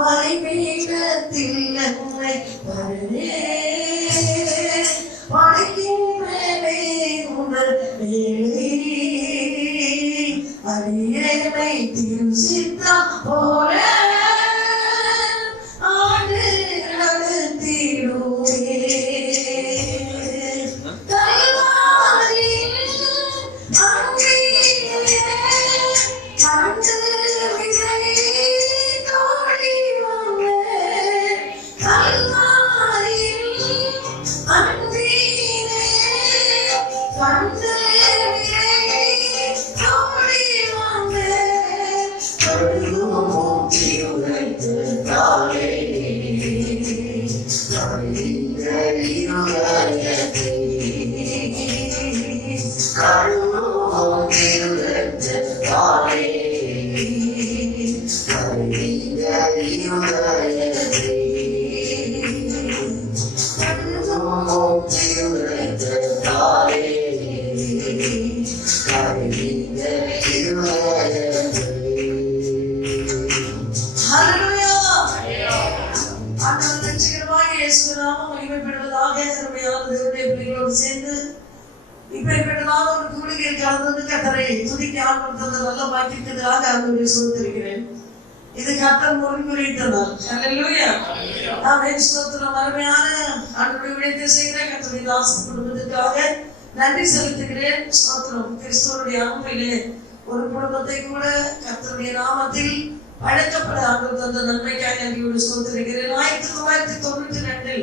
மறைபீடத்தில் என்னை வருவே படைக்கின்றே உங்கள் வேலை அடியேனை திருசித்தா போல ஆண்டு நடத்திடுவே சேர்ந்து இப்படிப்பட்டதான ஒரு கூடுகையில் கலந்து கத்தரை துதிக்க ஆரம்பித்தது நல்ல பாக்கியத்துக்காக அவருடைய சொல்லிருக்கிறேன். இது கத்தர் முன்குறித்ததால் அருமையான ஆண்டவருடைய விடயத்தை செய்கிற கத்தருடைய தாச குடும்பத்துக்காக நன்றி செலுத்துகிறேன். ஸ்தோத்திரம். கிறிஸ்துவனுடைய அன்பிலே ஒரு குடும்பத்தை கூட கர்த்தருடைய நாமத்தில் அழைக்கப்பட ஆண்டவர் தந்த நன்மைக்காக நன்றியோடு சொல்லிருக்கிறேன். 1992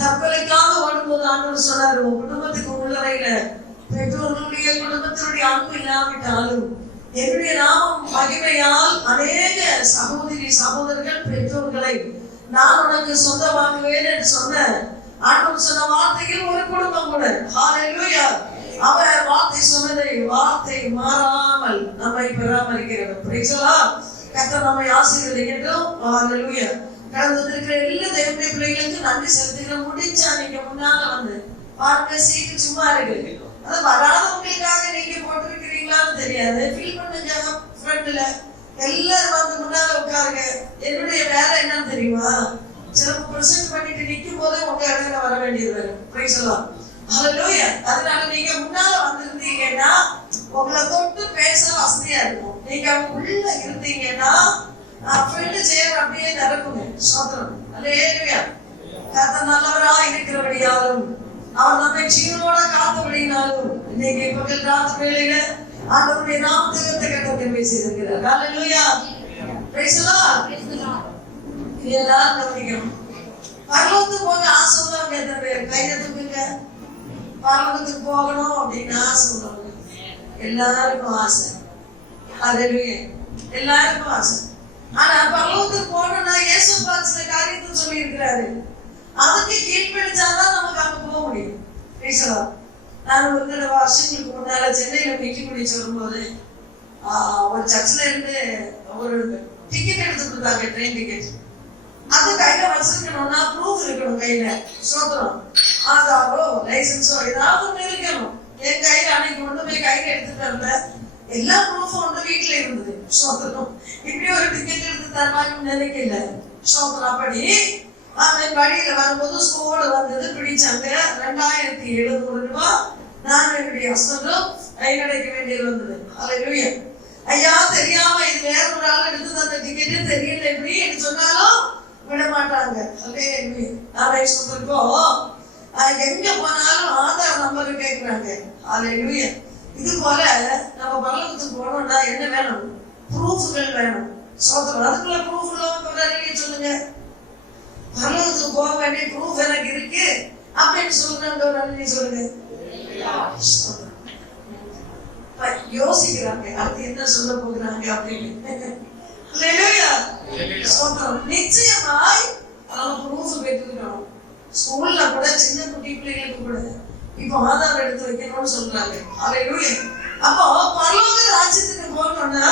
தற்கொலைக்காக ஓடும்போது ஆண்டவர் சொன்னார், உன் குடும்பத்துக்கு உள்ளறையில பெற்றோர்களுடைய குடும்பத்தினுடைய அன்பு இல்லாவிட்டாலும் என்னுடைய நாமம் மகிமையால் அநேக சகோதரி சகோதரர்கள் பெற்றோர்களை நான் உனக்கு சொந்தமாக்குவேன் என்று சொன்ன ஆண்டவர் சொன்ன வார்த்தையில் ஒரு குடும்பம் கூட ஹல்லேலூயா. அவர் வார்த்தை சொன்னதை வார்த்தை மாறாமல் நம்மை பராமரிக்கிறவர். Price the Lord. கர்த்தர் நம்மை ஆசீர்வதிக்கட்டும். ஹல்லேலூயா. கடந்து இருக்கிற எல்லா தேவனுடைய பிள்ளைகளுக்கு நன்றி செலுத்துகிறேன். முடிஞ்சா நீங்க முன்னால வந்து பார்க்க சீட்டு சும்மா இருக்கு. அது வராதவங்களுக்காக நீங்க போட்டிருக்கிறீங்களான்னு தெரியாது. ஃபீல் பண்ணுங்க. ஃப்ரெண்ட்ல எல்லாரும் வந்து முன்னால உட்காருங்க. என்னுடைய வேலை என்னன்னு தெரியுமா? சிலப்ப பிரசன்ட் பண்ணிட்டு நிற்கும் போதே உங்க இடத்துல வர வேண்டியது வரும். Praise the Lord. ஹல்லேலூயா. அதனால நீங்க முன்னால வந்திருந்தீங்கன்னா உங்களை தொட்டு பேச வசதியா இருக்கும். நீங்க உள்ள இருந்தீங்கன்னா ஃப்ரெண்ட் சேர் அப்படியே நடக்குங்க. ஸ்தோத்திரம். ஹல்லேலூயா. கர்த்தர் நல்லவராய் இருக்கிறபடியாலும் அவர் நம்மை ஜீவனோட காத்தபடினாலும் இன்னைக்கு பகல் ராத்திரி வேளையில ஆண்டவருடைய நாமத்தை கர்த்தர் பேசியிருக்கிறார். ஹல்லேலூயா. Praise the Lord. எல்லாரும் கவனிக்கணும். பரலோகத்துக்கு போக ஆசை உள்ளவங்க எத்தனை பேர் கையை தூக்குங்க. பரலோகத்துக்கு போகணும் அப்படின்னு ஆசை உள்ளவங்க எல்லாருக்கும் ஆசை. ஹல்லேலூயா. எல்லாருக்கும் ஆசை. ஆனா பரலோகத்துக்கு போகணும்னா இயேசு சில காரியத்தை சொல்லி இருக்கிறாரு. அதுக்கு கீழ்ப்படிச்சாதான் நமக்கு அங்க போக முடியும். பேசலாம். நான் ஒரு தடவை வருஷங்களுக்கு முன்னால சென்னையில மீட்டிங் முடிச்சு வரும்போது ஒரு சர்ச்சில் இருந்து ஒரு டிக்கெட் எடுத்து கொடுத்தாங்க, ட்ரெயின் டிக்கெட். அது கையில வச்சிருக்கணும்னா ப்ரூஃப் இருக்கணும் கையில. சோதனம் ஆதாரோ லைசன்ஸோ ஏதாவது ஒண்ணு இருக்கணும். என் கையில அன்னைக்கு ஒண்ணு போய் கையில எடுத்துட்டு வந்த எல்லா ப்ரூஃபும் ஒன்று வீட்டுல இருந்தது. சோதனம் இப்படி ஒரு டிக்கெட் எடுத்து தரலாம்னு நினைக்கல. சோதனம் அப்படி அவன் வழியில வரும்போது ஸ்கோடு வந்தது, பிடிச்சாங்க. 2700 ரூபாய் நான் என்னுடைய ஹஸ்பண்டும் கையடைக்க வேண்டியது வந்தது. ஹல்லேலூயா. ஐயா தெரியாம இது வேற ஒரு ஆள் எடுத்து தந்த டிக்கெட்டே தெரியல எப்படி என்று சொன்னாலும் விட மாட்டாங்க. ஹல்லேலூயா. நாம சொல்லிருக்கோம், எங்க போனாலும் ஆதார் நம்பர் கேட்கிறாங்க. ஹல்லேலூயா. இது போல நம்ம பரலோகத்துக்கு போனோம்னா என்ன வேணும்? ப்ரூஃப்கள் வேணும். சோதரம். அதுக்குள்ள ப்ரூஃப் இல்லாம சொல்லுங்க. பரலோகத்துக்கு போக வேண்டிய ப்ரூஃப் எனக்கு இருக்கு அப்படின்னு சொல்லுங்க. சொல்லுங்க. யோசிக்கிறாங்க அடுத்து என்ன சொல்ல போகிறாங்க அப்படின்னு. நிச்சயமாய் ப்ரூஃப் பெற்றுக்கணும். ஸ்கூல்ல கூட சின்ன குட்டி பிள்ளைகளுக்கு கூட இப்போ ஆதார் எடுத்து வைக்கணும்னு சொல்றாங்க. ஹல்லேலூயா. அப்போ பரலோக ராஜ்யத்துக்கு போகணும்னா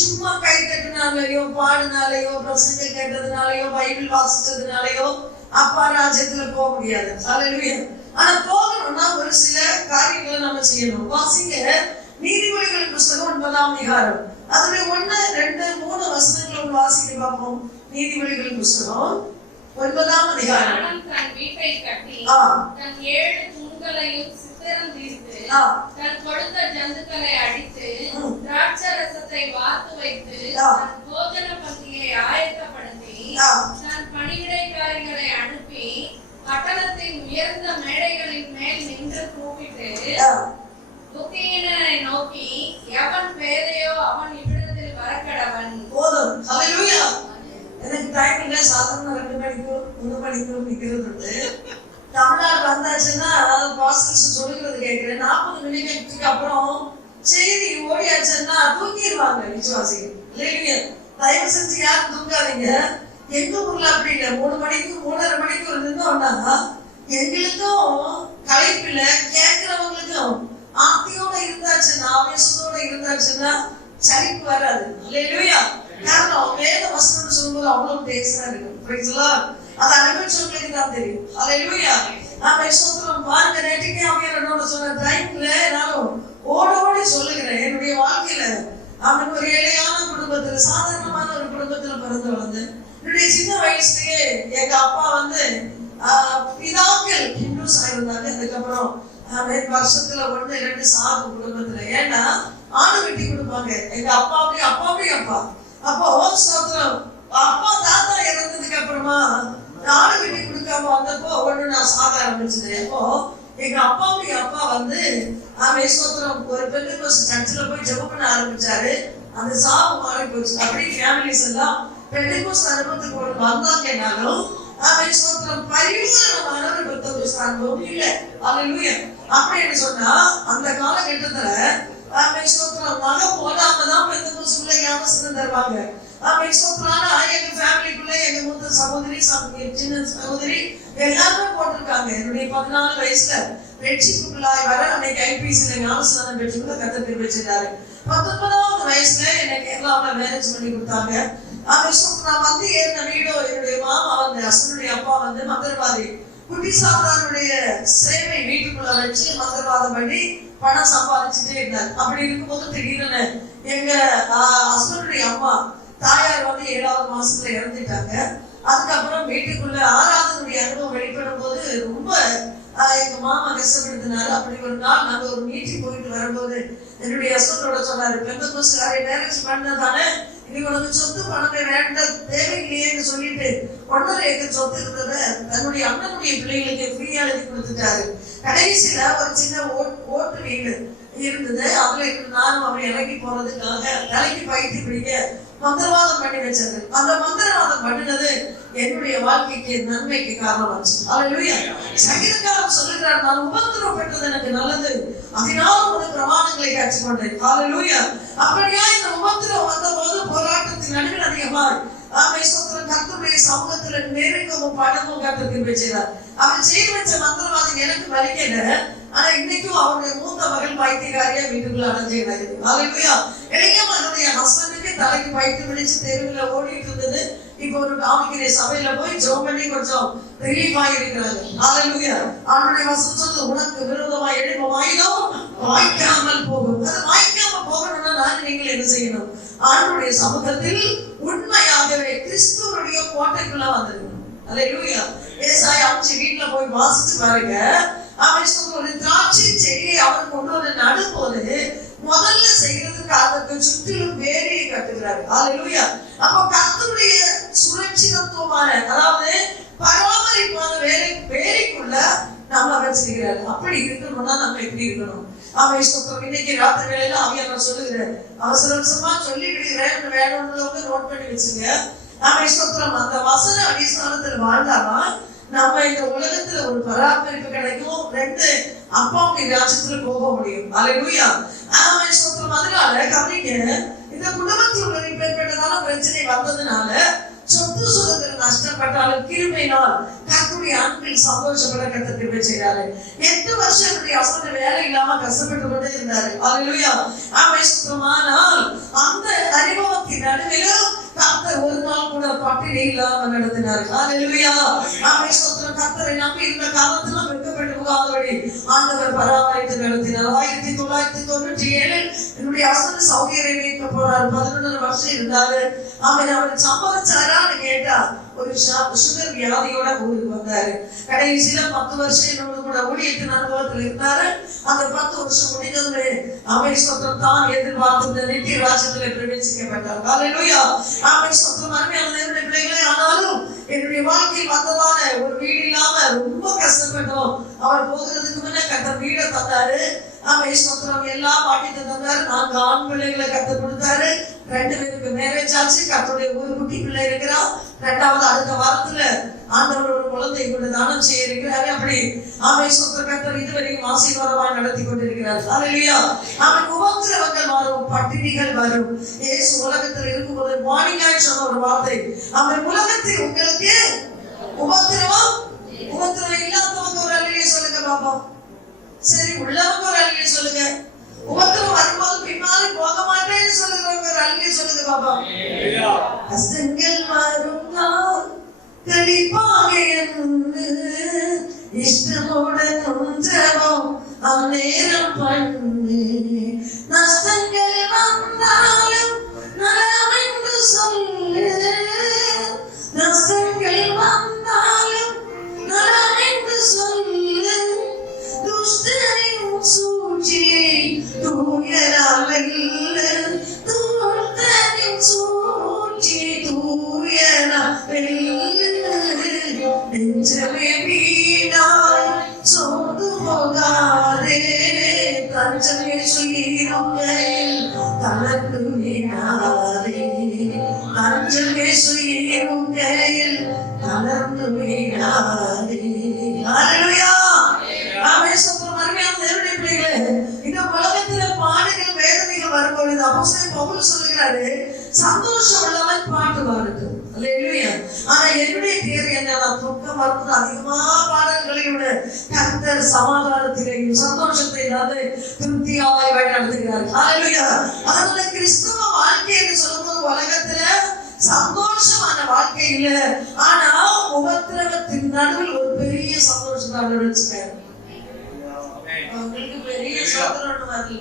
சும்மா கை தட்டினாலேயோ பாடினாலேயோ பிரசங்க கேட்டதுனாலயோ பைபிள் வாசிச்சதுனாலயோ அப்பா ராஜ்யத்துல போக முடியாது. ஹல்லேலூயா. ஆனா போகணும்னா ஒரு சில காரியங்களை நம்ம செய்யணும். வாசிங்க நீதிமொழிகளின் புஸ்தகம் 9ஆம் அதிகாரம். அதுல 1, 2, 3 வசனங்களை வாசிக்க பார்ப்போம். பார்ப்போம். நீதிமொழிகள் புஸ்தகம் 9ஆம் அதிகாரம். தன் வீட்டை கட்டி தன் 7 தூண்களையும் சித்திரம் தீர்த்து தன் கொடுத்த ஜந்துக்களை அடித்து திராட்சரசத்தை வார்த்து வைத்து தன் போஜன பந்தியை ஆயத்தப்படுத்தி தன் பணிவிடைக்காரிகளை அனுப்பி பட்டணத்தின் உயர்ந்த மேடைகளின் மேல் நின்று கூப்பிட்டு புத்தியினரை நோக்கி எவன் பேதையோ அவன் இவ்விடத்தில் வரக்கடவன். போதும். ஹல்லேலூயா. எனக்கு டைம் இல்லை, சாதாரண 2 மணிக்கும் 3 மணிக்கும் நிற்கிறது உண்டு. தமிழ்நாடு வந்தாச்சுன்னா பாஸ்டர்ஸ் சொல்லுகிறது கேட்கிறேன். 40 நிமிஷத்துக்கு அப்புறம் செய்தி ஓடியாச்சுன்னா தூங்கிடுவாங்க விசுவாசிகள். இல்லையா? தயவு செஞ்சு யாரும் தூங்காதீங்க. எங்க ஊர்ல அப்படி இல்லை. 3 மணிக்கு 3:30 மணிக்கு இருந்தோம்னா எங்களுக்கும் களைப்பில்ல, கேட்கிறவங்களுக்கும் ஆத்தியோட இருந்தாச்சுன்னா ஆவேசத்தோட இருந்தாச்சுன்னா சரிக்கு வராது. இல்லையா? காரணம் வேத வசனம் சொல்லும்போது அவ்வளவு டேஸ்டா இருக்கும். அது அனுபவிச்சவங்களுக்கு தான் தெரியும். அல்லேலூயா. நாம ஸ்தோத்திரம் பாருங்க. நேற்றுக்கே அவர் என்னோட சொன்ன டைம்ல நானும் ஓடோடி சொல்லுகிறேன். என்னுடைய வாழ்க்கையில அவன் ஒரு ஏழையான குடும்பத்துல, சாதாரணமான ஒரு குடும்பத்துல பிறந்து வளர்ந்து, என்னுடைய சின்ன வயசுலயே எங்க அப்பா பிதாக்கள் ஹிந்துஸ் ஆயிருந்தாங்க. அதுக்கப்புறம் வருஷத்துல 1-2 சாகும் குடும்பத்துல. ஏன்னா ஆடு வெட்டி கொடுப்பாங்க. எங்க அப்பாவுடைய அப்பா அப்போ ஸ்தோத்திரம் அப்பா தாத்தா இறந்ததுக்கு அப்புறமா ஆடு வெட்டி கொடுக்காம வந்தப்போ ஒண்ணு நான் சாக ஆரம்பிச்சது. அப்போ எங்க அப்பாவுடைய அப்பா ஸ்தோத்திரம் ஒரு பெந்தெகோஸ்து சர்ச்சில் போய் ஜெபம் பண்ண ஆரம்பிச்சாரு. அந்த சாவு மாறி போச்சு. அப்படி ஃபேமிலிஸ் எல்லாம் பெந்தெகோஸ்து அனுபவத்துக்கு வந்தாங்கன்னாலும் ஸ்தோத்திரம் பரிபூரணமான ஒரு பெந்தெகோஸ்து அனுபவம் இல்லை. அல்லேலூயா. அப்படின்னு சொன்னா அந்த காலகட்டத்துல ஸ்தோத்திரம் மகன் போடாமதான் பெந்தெகோஸ்துக்குள்ள ஞானஸ்நானம் தருவாங்க. எங்க ஃபேமிலிக்குள்ள எங்க மூத்த சகோதரி, சின்ன சகோதரி எல்லாருமே போட்டிருக்காங்க. என்னுடைய 14 வயசுல ரெட்சிப்புக்குள்ளாய் வர அன்னைக்கு ஐபிசில ஞானஸ்நானம் பெற்றுள்ள கர்த்தர் கிருபை செய்தாரு. 19வது வயசுல எனக்கு கேரளாவுல மேரேஜ் பண்ணி கொடுத்தாங்க. நான் ஏறின வீடோ என்னுடைய மாமா ஹஸ்பண்டுடைய அப்பா மந்திரவாதி குட்டி சாத்தானுடைய சேவை வீட்டுக்குள்ள வச்சு மந்திரவாதம் பண்ணி பணம் சம்பாதிச்சுட்டே இருந்தார். அப்படி இருக்கும்போது திடீர்னு எங்க ஹஸ்பண்டுடைய அம்மா தாயார் 7வது மாசத்துல இறந்துட்டாங்க. அதுக்கப்புறம் வீட்டுக்குள்ள ஆராதனுடைய அனுபவம் வெளிப்படும் போது ரொம்ப எங்க மாமா கஷ்டப்படுத்தினாரு. அப்படி ஒரு நாள் நாங்க ஒரு மீட்டிங் போயிட்டு வரும்போது என்னுடைய ஹஸ்பண்டோட சொன்னாரு, பெந்தெகோஸ்து மேரேஜ் பண்ணதானே இன்னைக்கு உனக்கு சொத்து பணமே வேண்ட தேவையில்லையேன்னு சொல்லிட்டு 1.5 ஏக்கர் சொத்து இருந்தத தன்னுடைய அண்ணனுடைய பிள்ளைகளுக்கு ஃப்ரீயா எழுதி கொடுத்துட்டாரு. கடைசியில ஒரு சின்ன ஓட்டு வீடு இருந்தது. அதுல நானும் அவன் இறங்கி போறதுக்காக தலைக்கு பயிற்சி பிடிக்க மந்திரவாதம் பண்ணி வச்சது. அந்த மந்திரவாதம் பண்ணினது என்னுடைய வாழ்க்கைக்கு நன்மைக்கு காரணமாச்சு. அல்லேலூயா. சங்கீதக்காரன் சொல்லுகிறார், நான் உபத்திரவம் பெற்றது எனக்கு நல்லது, அதனால் உனக்கு பிரமாணங்களை கற்றுக்கொண்டேன். அல்லேலூயா. அப்படியா இந்த உபத்திரவம் வந்த போது போராட்டத்தின் நடுவில் அதிகமாய் கர்த்தருடைய சமூகத்துல நெருக்கமும் பணமும் கர்த்தர் கிருபை செய்தார். அவர் செய்து வச்ச மந்திரவாதம் எனக்கு வலிக்கல. ஆனா இன்னைக்கும் அவருடைய மூத்த மகள் பைத்தியக்காரியா வீட்டுக்குள்ள அடைஞ்சிருந்தாரு. அல்லேலூயா. இளைய மகனுடைய ஹஸ்பண்டுக்கு தலைக்கு பைத்தியம் பிடிச்சு தெருவில் ஓடிட்டு இருந்தது. இப்போ ஒரு காமிக்கிற சபையில போய் ஜெபம் பண்ணி கொஞ்சம் ரிலீஃப் ஆகிருக்கிறாங்க. அல்லேலூயா. அவருடைய வசனம் சொல்லுது, உனக்கு விரோதமா எழுப்பமாயிதோ வாய்க்காமல் போகும். அது வாய்க்காம போகணும்னா நீங்கள் என்ன செய்யணும்? ஆண்டவருடைய சமூகத்தில் உண்மையாகவே கிறிஸ்துவனுடைய கோட்டைக்குள்ள வந்திருக்கணும். அல்லேலூயா. ஏசாயா 5 வீட்டுல போய் வாசிச்சு பாருங்க. ஒரு திராட்சை செடியை அவர் கொண்டு வந்து நடும்போது முதல்ல செய்யறதுக்கு அதற்கு சுற்றிலும் வேலியை கட்டுகிறாரு. அல்லேலூயா. அப்போ கர்த்தருடைய சுரட்சிதத்துவமான, அதாவது பராமரிப்பான வேலைக்குள்ள நம்ம வச்சிருக்கிறாரு. அப்படி இருக்கணும்னா நம்ம எப்படி இருக்கணும்? இன்னைக்கு ராத்திரி வேலையில நான் சொல்லுகிறேன், அவசரமா சொல்லி விடுகிறேன், வேணும்னு நோட் பண்ணி வச்சுங்க. அந்த வசன அடிஸ்தானத்துல வாழ்ந்தாதான் நம்ம இந்த உலகத்துல ஒரு பராமரிப்பு கிடைக்கும், 2 அப்பாவுடைய ராஜ்யத்துல போக முடியும். அல்லேலூயா. அதனால கவனிக்க, இந்த குடும்பத்தில் ஒரு இப்பேற்பட்டதான பிரச்சனை வந்ததுனால சொத்து சுதந்திரம் நஷ்டப்பட்டாலும் கிருபையினால் கர்த்தருடைய அன்பில் சந்தோஷப்பட கர்த்தர் கிருபை செய்தாரு. 8 வருஷம் என்னுடைய ஹஸ்பண்ட் வேலை இல்லாம கஷ்டப்பட்டு கொண்டே இருந்தாரு. அல்லேலூயா. ஆனால் அந்த அனுபவத்தின் நடுவிலும் கர்த்தர் ஒரு நாள் கூட பட்டினி இல்லாம நடத்தினார். அல்லேலூயா. கர்த்தரை நம்பி இந்த காலத்துல வெட்கப்பட்டு முடங்காதபடி ஆண்டவர் பராமரித்து நடத்தினார். 1997 என்னுடைய ஹஸ்பண்ட் சவுதி அரேபியாவுக்கு போறாரு. 11 வருஷம் இருந்தாரு. அவர் சம்பாதிச்சாரான்னு கேட்டா ஒரு சுகர் வியாதியோட ஊருக்கு வந்தாரு. கடைசியில 10 வருஷம் என்னோட கூட ஊழியத்தின் அனுபவத்தில் இருந்தாரு. அந்த 10 வருஷம் முடிந்தது அவை சொத்தம் தான் எதிர்பார்த்து நித்திய ராஜ்யத்துல பிரவேசிக்கப்பட்டார். ஹல்லேலூயா. அவை சொத்தம் அருமையான தேவனுடைய பிள்ளைகளே, ஆனாலும் என்னுடைய வாழ்க்கையில் வந்ததான ஒரு வீடு இல்லாம ரொம்ப கஷ்டப்பட்டோம். அவர் போகிறதுக்கு முன்ன கர்த்தர் வீடை தந்தாரு. அவை சொத்தம் எல்லாம் வாட்டி தந்தாரு. 4 ஆண் பிள்ளைகளை கர்த்தர் கொடுத்தாரு. 2 பேருக்கு மேரேஜ் ஆச்சு. கர்த்தருடைய ஒரு குட்டி பிள்ளை இருக்கிறா. 2வது அடுத்த வாரத்துல ஆண்டவரோட குழந்தை கொண்டு தானம் செய்ய இருக்கிறாரு. அப்படி அவை சொந்த கர்த்தர் இதுவரைக்கும் ஆசீர்வாதமாக நடத்தி கொண்டிருக்கிறார். ஹல்லேலூயா. அவன் உபத்திரவங்கள் வரும், பட்டினிகள் வரும். இயேசு உலகத்தில் இருக்கும்போது மார்னிங்காய் சொன்ன ஒரு வார்த்தை, அவன் உலகத்தில் உங்களுக்கு உபத்திரவம் இல்லாதவங்க ஒரு அல்லையே சொல்லுங்க பாப்போம். சரி, உள்ளவங்க ஒரு அல்லையே சொல்லுங்க. உபத்திரம் வரும்போது பின்னாலே போக மாட்டேன்னு சொல்லுறவங்க ஒரு அல்லையே சொல்லுங்க பாப்போம். கஷ்டங்கள் வரும் நாள் கழிப்பாக என்று இஷ்டமுடன் ஜெபம் அந்நேரம் பண்ணு. நஷ்டங்கள் வந்தாலும் நலமென்று சொல்லு. நஷ்டங்கள் வந்தாலும் நலமென்று சொல்லு. துஷ்டரின் சூழ்ச்சியை தூயராவல்ல. துஷ்டரின் சூழ்ச்சியை தூயராவல்ல. நெஞ்சமே வீணாய் சோர்ந்து போகாதே. தஞ்சமே சுயிரும் தளர்ந்து வீணாதே. தஞ்சமே சுயிரும் தளர்ந்து வீணாதே. ஹல்லேலூயா. ஆமென். சோத்திரம். அருமையான தேவனுடைய பிள்ளைகளே, இந்த உலகத்தில பாடுகள் வேதனைகள் வரும்பொழுது அப்போஸ்தலன் பவுல் சொல்லுகிறாரு, சந்தோஷம் உள்ளவன் பாட்டு பாடட்டும். ஹல்லேலூயா. ஆனா என்னுடைய தேர்வு என்னன்னா, துக்கம் வரும்போது அதிகமா பாடல்களை விட கர்த்தர் சமாதானத்திலையும் சந்தோஷத்தை இல்லாது திருப்தியாய் வழி நடத்துகிறார். ஹல்லேலூயா. அதனால கிறிஸ்தவ வாழ்க்கை என்று சொல்லும்போது உலகத்துல சந்தோஷமான வாழ்க்கை இல்ல, ஆனா உபத்திரவத்தின் நடுவில் ஒரு பெரிய சந்தோஷத்தை அனுபவிச்சுட்டாரு. அவங்களுக்கு பெரிய சோதனை வரல,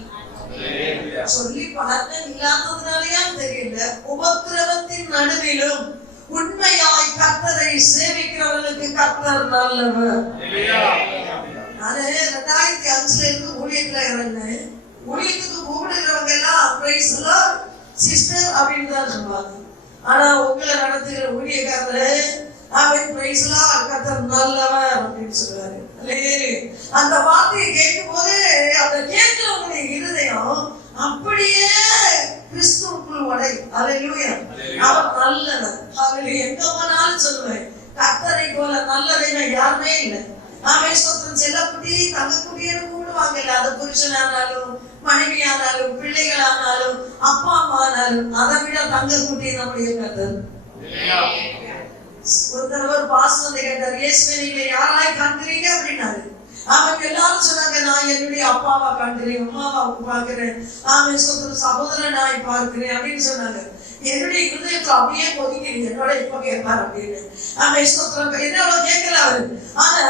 சொல்லி பழக்கம் இல்லாததுனாலயா தெரியல. உபத்திரவத்தின் நடுவிலும் உண்மையாய் கர்த்தரை சேவிக்கிறவர்களுக்கு கர்த்தர் நல்லவர். அது 2005 இருந்து ஊழியத்துல இறங்கினேன். ஊழியத்துக்கு கூப்பிடுறவங்க எல்லாம் பிரைஸ் எல்லாம் சிஸ்டர் அப்படின்னு தான் சொல்லுவாங்க. ஆனா உங்களை நடத்துகிற ஊழியக்காரரு அவன் பிரைஸ் எல்லாம் கர்த்தர் நல்லவர் அப்படின்னு சொல்லுவாரு. அந்த வார்த்தையை கேட்கும் போது அந்த கேட்கிறவங்களுடைய இருதயம் அப்படியே கிறிஸ்துவுக்குள் உடை. ஹல்லேலூயா. அவர் நல்லவர். ஹல்லேலூயா. எங்க போனாலும் சொல்லுவேன், கர்த்தரை போல நல்லதை யாருமே இல்லை. ஆமென். ஸ்தோத்திரம். செல்லக்குட்டி தங்கக்குட்டின்னு கூடுவாங்க இல்ல, அது புருஷனானாலும் மனைவியானாலும் பிள்ளைகளானாலும் அப்பா அம்மானாலும் அதை விட தங்கக்குட்டி நம்முடைய கர்த்தர். ஒரு தடவை ஒரு பாஸ்டர் கேட்டார், இயேசுவை நீங்க யாராய் காண்கிறீங்க அப்படின்னாரு. அவங்க எல்லாரும் சொன்னாங்க, நான் என்னுடைய அப்பாவா காண்கிறேன், அம்மாவா பாக்குறேன், ஆமென் ஸ்தோத்திரம், சகோதரனாய் பார்க்கிறேன் அப்படின்னு சொன்னாங்க. என்னுடைய இருதயத்துல அப்படியே கொதிக்கிறீங்க, என்னோட இப்ப கேட்பார் அப்படின்னு. ஆமென் ஸ்தோத்திரம். என்னோட கேட்கல அவரு. ஆனா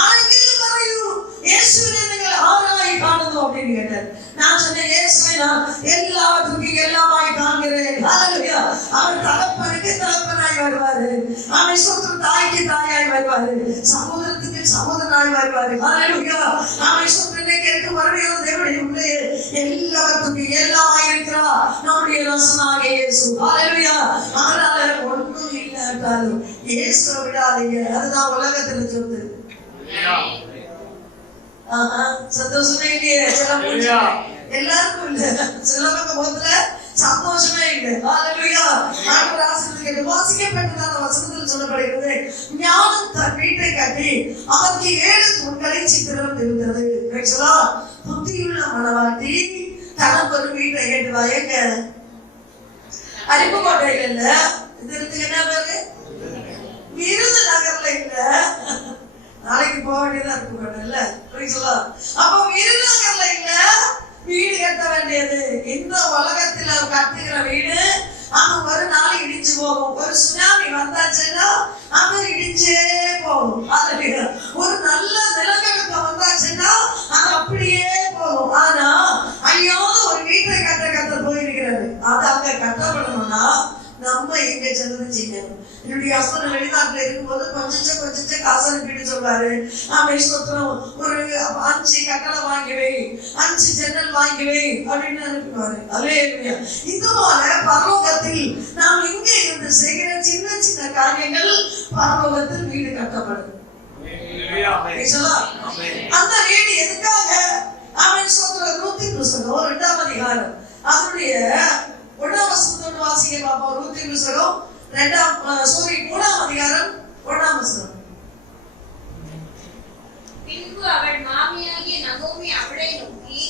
ஆங்கிலம் வரையும் இயேசுவை நீங்கள் ஆராய் காணுதோ அப்படின்னு கேட்டார். நான் சொன்னேன், இயேசுவை நான் எல்லாத்துக்கும் எல்லாமாய் காண்கிறேன். ஹல்லேலூயா. அவர் தகப்பனுக்கு தகப்பனாய் வருவாரு. ஆமென் ஸ்தோத்திரம். தாய்க்கு தாயாய் வருவாரு. சகோதரத்துக்கு சகோதரனாய் வருவாரு. ஹல்லேலூயா. ஆமென் ஸ்தோத்திரம். கேட்க வருகிற தேவனுடைய உள்ளே எல்லாத்துக்கும் எல்லாமாய் இருக்கிறார் நம்முடைய ரசனாகிய இயேசு. ஹல்லேலூயா. அதனால ஒன்றும் இல்லாட்டாலும் இயேசுவை விடாதீங்க. அதுதான் உலகத்துல சொல்லுது. சந்தோஷமே இல்லையே. எல்லாருக்கும் இல்ல, சிலவங்க முதல்ல சந்தோஷமே இல்லை. ஹல்லேலூயா. ஆண்டவர் ஆசீர்வதிக்கட்டும். வாசிக்கப்பட்டதான வசனத்தில் சொல்லப்படுகிறது, ஞானம் தன் வீட்டை கட்டி அதற்கு 7 தூண்களை சித்திரம் இருந்தது. புத்தியுள்ள மனவாட்டி தனக்கு ஒரு வீட்டை கேட்டுவா. எங்க அருப்புக்கோட்டையில இல்ல, இது என்ன பேரு, விருதுநகர்ல இல்ல, நாளைக்கு போக வேண்டியதா அருப்புக்கோட்டையில. அப்ப விருதுநகர்ல இல்ல, வீடு கட்ட வேண்டியது. இந்த உலகத்துல கட்டுகிற வீடு அவன் ஒரு நாள் இடிச்சு போகும். ஒரு சுனாமி வந்தாச்சுன்னா அவன் இடிச்சே போகும். ஒரு நல்ல நிலநடுக்கம் போட்டாச்சுன்னா அது அப்படியே போகும். ஆனா ஐயாவது ஒரு வீட்டை கட்ட போயிருக்கிறது. அது அங்க கட்டப்படணும்னா நம்ம எங்க சென்று செய்யணும். என்னுடைய ஹஸ்பண்ட் வெளிநாட்டுல இருக்கும்போது கொஞ்சம் காசு அனுப்பிட்டு சொல்வாரு, ஒரு 5 கட்டளை வாங்கிவை, 5 ஜன்னல் வாங்கிவை அப்படின்னு அனுப்பிடுவாரு. அல்லேலூயா. இது போல பரலோகத்தில் நாம் இங்க இருந்து செய்கிற சின்ன சின்ன காரியங்கள் பரலோகத்தில் வீடு கட்டப்படும். அந்த வீடு எதுக்காக? அவன் சொல்ற 2 அதிகாரம் அதனுடைய 1 வசனத்தோடு வாசிக்க பார்ப்போம். 3 அதிகாரம் 1 பின்பு அவள் மாமியாகிய நகோமி அவளை நோக்கி,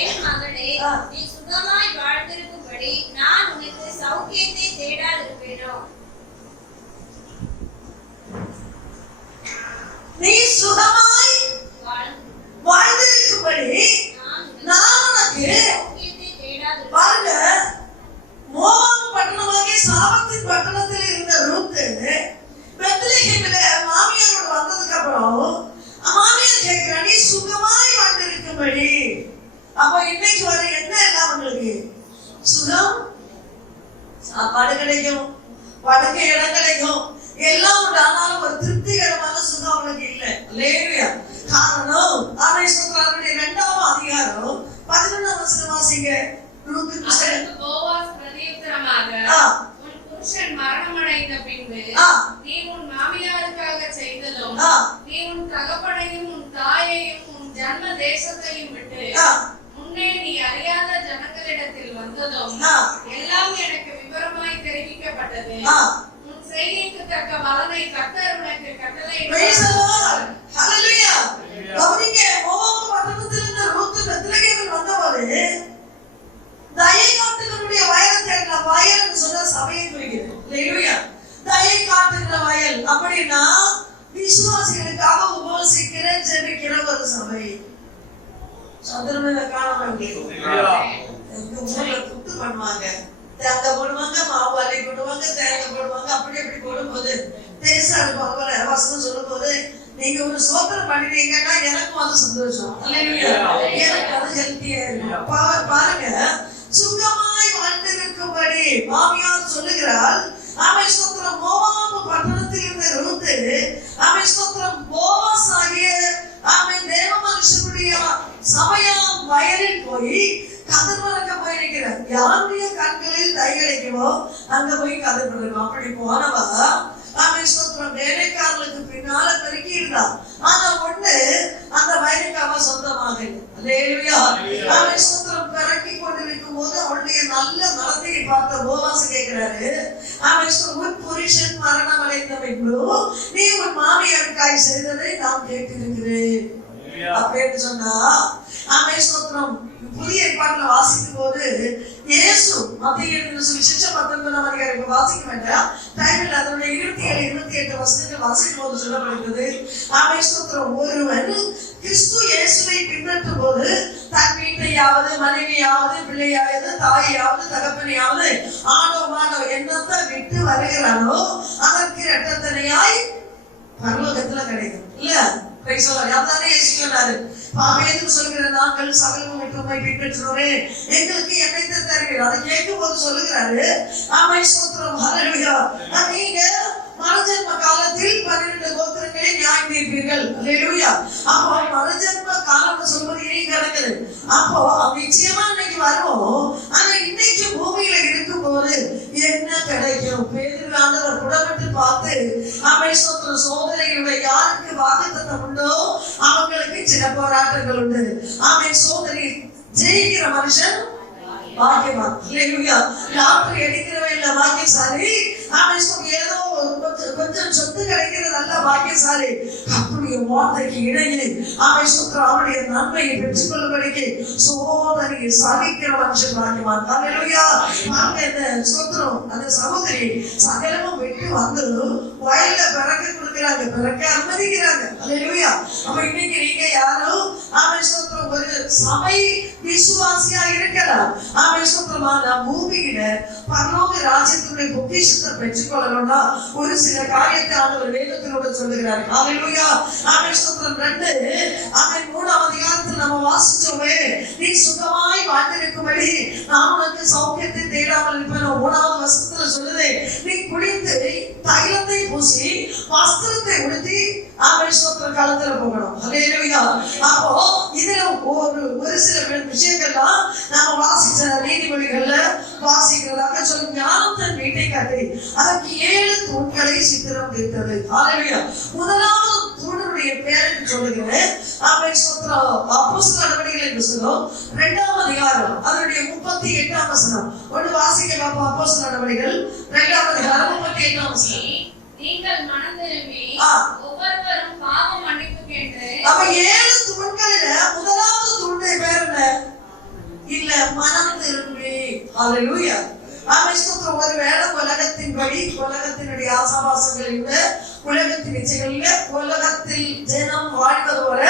என் மகளே, நீ சுகமாய் வாழ்ந்திருக்கும்படி நான் உனக்கு சௌக்கியத்தை தேடாதிருப்பேனோ? நீ சுகமாய் வாழ்ந்திருக்கும்படி நான் உனக்கு சௌக்கியத்தை தேடாதிருப்பேன். பாருங்க, மோவாப் பட்டணமாகிய சாபத்தின் பட்டணத்தில் இருந்த ரூத்து பெத்லெஹேமிலே மாமியாரோட வந்ததுக்கு அப்புறம் மாமியார் கேட்கிறா, நீ சுகமாய் வாழ்ந்திருக்கும்படி. அப்ப இன்னைக்கு வர என்ன எல்லாம் உங்களுக்கு சுகம்? சாப்பாடு கிடைக்கும், படுக்கை இடம் கிடைக்கும், எல்லாம் உண்டு. ஆனாலும் ஒரு திருப்திகரமான சுகம் அவனுக்கு இல்லை. இல்லையா? காரணம் அவன் சொல்றாருடைய 2 அதிகாரம் 11 வசனம் வாசிங்க. போவாஸ் பிரதியுத்தரமாக, உன் புருஷன் மரணமடைந்த பின்பு நீ உன் மாமியாருக்காக செய்ததும், நீ உன் தகப்பனையும் உன் தாயையும் உன் ஜன்ம தேசத்தையும் விட்டு முன்னே நீ அறியாத ஜனங்களிடத்தில் வந்ததும் எல்லாம் எனக்கு விவரமாய் தெரிவிக்கப்பட்டது. உன் செய்கைக்கு தக்க பலனை கர்த்தர் உனக்கு கட்டளையிட்டார். ஹல்லேலூயா. கவனிங்க, மோவாப் பட்டணத்திலிருந்து ரூத் பெத்லெஹேமில் வந்தவளே தயை காட்டுகிறவருடைய வயலை தேடின வயல்னு சொன்ன சபையை குறிக்கிறது. ஹல்லேலூயா. தயை காட்டுகிற வயல் அப்படின்னா விசுவாசிகளுக்காக உபவாசிக்கிற ஜெபிக்கிற ஒரு சபை. சந்திரமேல காணாம எங்க ஊர்ல துட்டு பண்ணுவாங்க, தேங்காய் போடுவாங்க, மாவு அரை போடுவாங்க, தேங்காய் போடுவாங்க. அப்படி போடும்போது தேச அனுபவங்கள வசனம் சொல்லும் போது நீங்க ஒரு சோத்திரம் பண்ணிட்டீங்கன்னா எனக்கும் அது சந்தோஷம். எனக்கு அது ஹெல்த்தியா இருக்கும். பாருங்க, சுகமாய் வாழ்ந்திருக்கும்படி மாமியார் சொல்லுகிறாள். அவன் ஸ்தோத்திரம் மோவாப் பட்டணத்தில் இருந்த ரூத்து, அவன் ஸ்தோத்திரம் போவாஸ் ஆகிய அவன் தேவ மனுஷனுடைய சபையாம் வயலில் போய் கதிர் வளர்க்க போயிருக்கிறார். யாருடைய கண்களில் தை கிடைக்குமோ அங்க போய் கதிர் வளர்க்கும். அப்படி போனவா அவன் ஸ்தோத்திரம் வேலைக்காரர்களுக்கு பின்னால பெருக்கி இருந்தான். ஆனா ஒண்ணு அந்த வயலுக்காக சொந்தமாக இல்லை. அல்லேலூயா. அவன் ஸ்தோத்திரம் பிறக்கி கொண்டிருக்கும் போது அவனுடைய நல்ல மரத்தை பார்த்த போவாஸ் கேட்கிறாரு, அவன் உன் புருஷன் மரணம் அடைந்த பின்பு நீ உன் மாமியாருக்காய் செய்ததை நான் கேட்டிருக்கிறேன் அப்படின்னு சொன்னா, அவன் ஸ்தோத்திரம் புதிய ஏற்பாட்டுல வாசிக்கும் போது இயேசு மத்திய சுவிசேஷம் 19 அதிகாரம் வாசிக்க வேண்டாம், டைம் இல்லை. அதனுடைய 27, 28 வசனங்கள் வாசிக்கும் போது சொல்லப்படுகிறது. அவன் ஸ்தோத்திரம் ஒருவன் கிறிஸ்து இயேசுவை பின்பற்றும் போது தன் வீட்டையாவது மனைவியாவது பிள்ளையாவது தாயாவது தகப்பனையாவது ஆணோ மாணவ என்னத்தை விட்டு வருகிறானோ அதற்கு இரட்டத்தனையாய் பரலோகத்துல கிடைக்கும். இல்ல சொல்லுகிற நாங்கள் சகலமும் விட்டுமை பின்பற்றுவோமே, எங்களுக்கு என்னை தருவீர். அதை கேட்கும் போது சொல்லுகிறாரு, ஆமை ஸ்தோத்திரம் ஹல்லேலூயா. நீங்க மறுஜன்ம காலத்தில் 12 கோத்திரங்களை நியாயம் தீர்ப்பீர்கள். ஹல்லேலூயா. அப்போ மறுஜன்ம காலம் சொல்வது இனி கிடக்குது. அப்போ நிச்சயமா இன்னைக்கு வருவோம். ஆனா இன்னைக்கு பூமியில இருக்கும் போது என்ன கிடைக்கும்? பேதுரு ஆண்டவர் புடமிட்டு பார்த்து ஆமை ஸ்தோத்திரம் சோதனைகளுடைய யாருக்கு வாக்குத்தத்தம் உண்டோ அவங்களுக்கு சில போராட்டங்கள் உண்டு. ஆமை சோதனை ஜெயிக்கிற மனுஷன் பாக்கியவான். ஹல்லேலூயா. லாட்டரி அடிக்கிறவன் இல்ல பாக்கியசாலி. ஆமை ஏதோ கொஞ்சம் சொத்து கிடைக்கிறது நல்ல பாக்கியசாலி. அப்படி வார்த்தைக்கு இடையே ஆமை ஸ்தோத்திரம் அவருடைய நன்மையை பெற்றுக் கொள்ளும்படிக்கு சோதனையை சகிக்கிற மனுஷன் பாக்கியவான். ஹல்லேலூயா. ஸ்தோத்திரம் அந்த சகோதரி சகலமும் விட்டு வந்து வயல்ல பிறக்க கொடுக்கிறாங்க, பிறக்க அனுமதிக்கிறாங்க. ஹல்லேலூயா. அப்ப இன்னைக்கு நீங்க யாரும் ஆமை ஸ்தோத்திரம் ஒரு சபை விசுவாசியா இருக்கலாம். ஆமை ஸ்தோத்திரமான பூமியில பரலோக ராஜ்யத்தினுடைய பொக்கிஷத்தை பெற்றுக் கொள்ளணும்னா ஒரு சில காரியத்தை ஆண்டவர் வேதத்தினோட சொல்லுகிறார். ஹalleluya. ஆமென். ஸ்தோத்திரம். 2 ஆமென் 3ஆம் அதிகாரத்தில் நம்ம வாசிச்சோமே, நீ சுகமாய் வாழ்ந்திருக்கும்படி நான் உனக்கு சௌக்கியத்தை தேடாமல் இருப்பேன். 3ஆவது வசனத்துல சொல்லுது, நீ குளித்து தைலத்தை பூசி வஸ்திரத்தை உடுத்தி ஆமென் ஸ்தோத்திரம் களத்துல போகணும். ஹalleluya. அப்போ இதுல ஒரு சில விஷயங்கள்லாம் நாம வாசிச்ச நீதிமொழிகள்ல வாசிக்கிறதாக சொல்லி, ஞானத்தின் வீட்டை கட்டி அதற்கு 7 தூண்களை சித்திரம் தீர்த்தது. ஹalleluya. முதலாவது தூணுடைய பேரை சொல்லுகிறேன். ஆமென் ஸ்தோத்திரம். அப்போஸ்தலர் நடவடிக்கைகளின் புத்தகம் 2ஆம் அதிகாரம் அதனுடைய 38ஆம் வசனம். ஒன்று வாசிக்க பார்ப்போம். அப்போஸ்தலர் நடவடிக்கைகள் 2ஆம் அதிகாரம் 38ஆம் வசனம். நீங்கள் மனம் திரும்பி ஒவ்வொருவரும் பாவ மன்னிப்பு கேட்டு. அப்ப 7 தூண்களில முதலாவது தூணுடைய பேர் என்ன? இல்ல, மனம் திரும்பி. ஹalleluya. ஆமென் ஸ்தோத்திரம். ஒருவேளை உலகத்தின்படி உலகத்தினுடைய ஆசாபாசங்களில் உலகத்தின் இச்சைகளில் உலகத்தில் ஜனம் வாழ்வது போல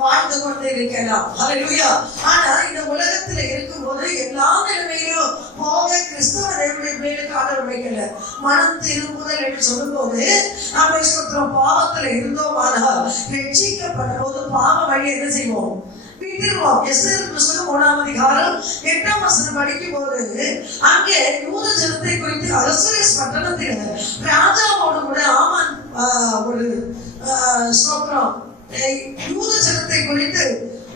வாழ்ந்து கொண்டு இருக்கலாம். ஹalleluya. ஆனா இந்த உலகத்துல இருக்கும்போது எல்லா நிலைமையிலும் போக கிறிஸ்தவ தேவனுடைய பேருக்கு ஆர்டர் வைக்கல. மனம் திரும்புதல் என்று சொல்லும்போது ஆமென் ஸ்தோத்திரம், பாவத்துல இருந்தோமானால் ரட்சிக்கப்பட்ட போது பாவ வழி என்ன செய்வோம்? விட்டுருவோம். எஸ்தர் புத்தகம் 1ஆம் அதிகாரம் 8ஆம் வசனம் படிக்கும் போது அங்கே யூத ஜனத்தை குறித்து அகசுவேஸ் பட்டணத்தில் ராஜாவோடு கூட ஆமான் ஒரு ஸ்தோத்திரம் யூத ஜனத்தை குறித்து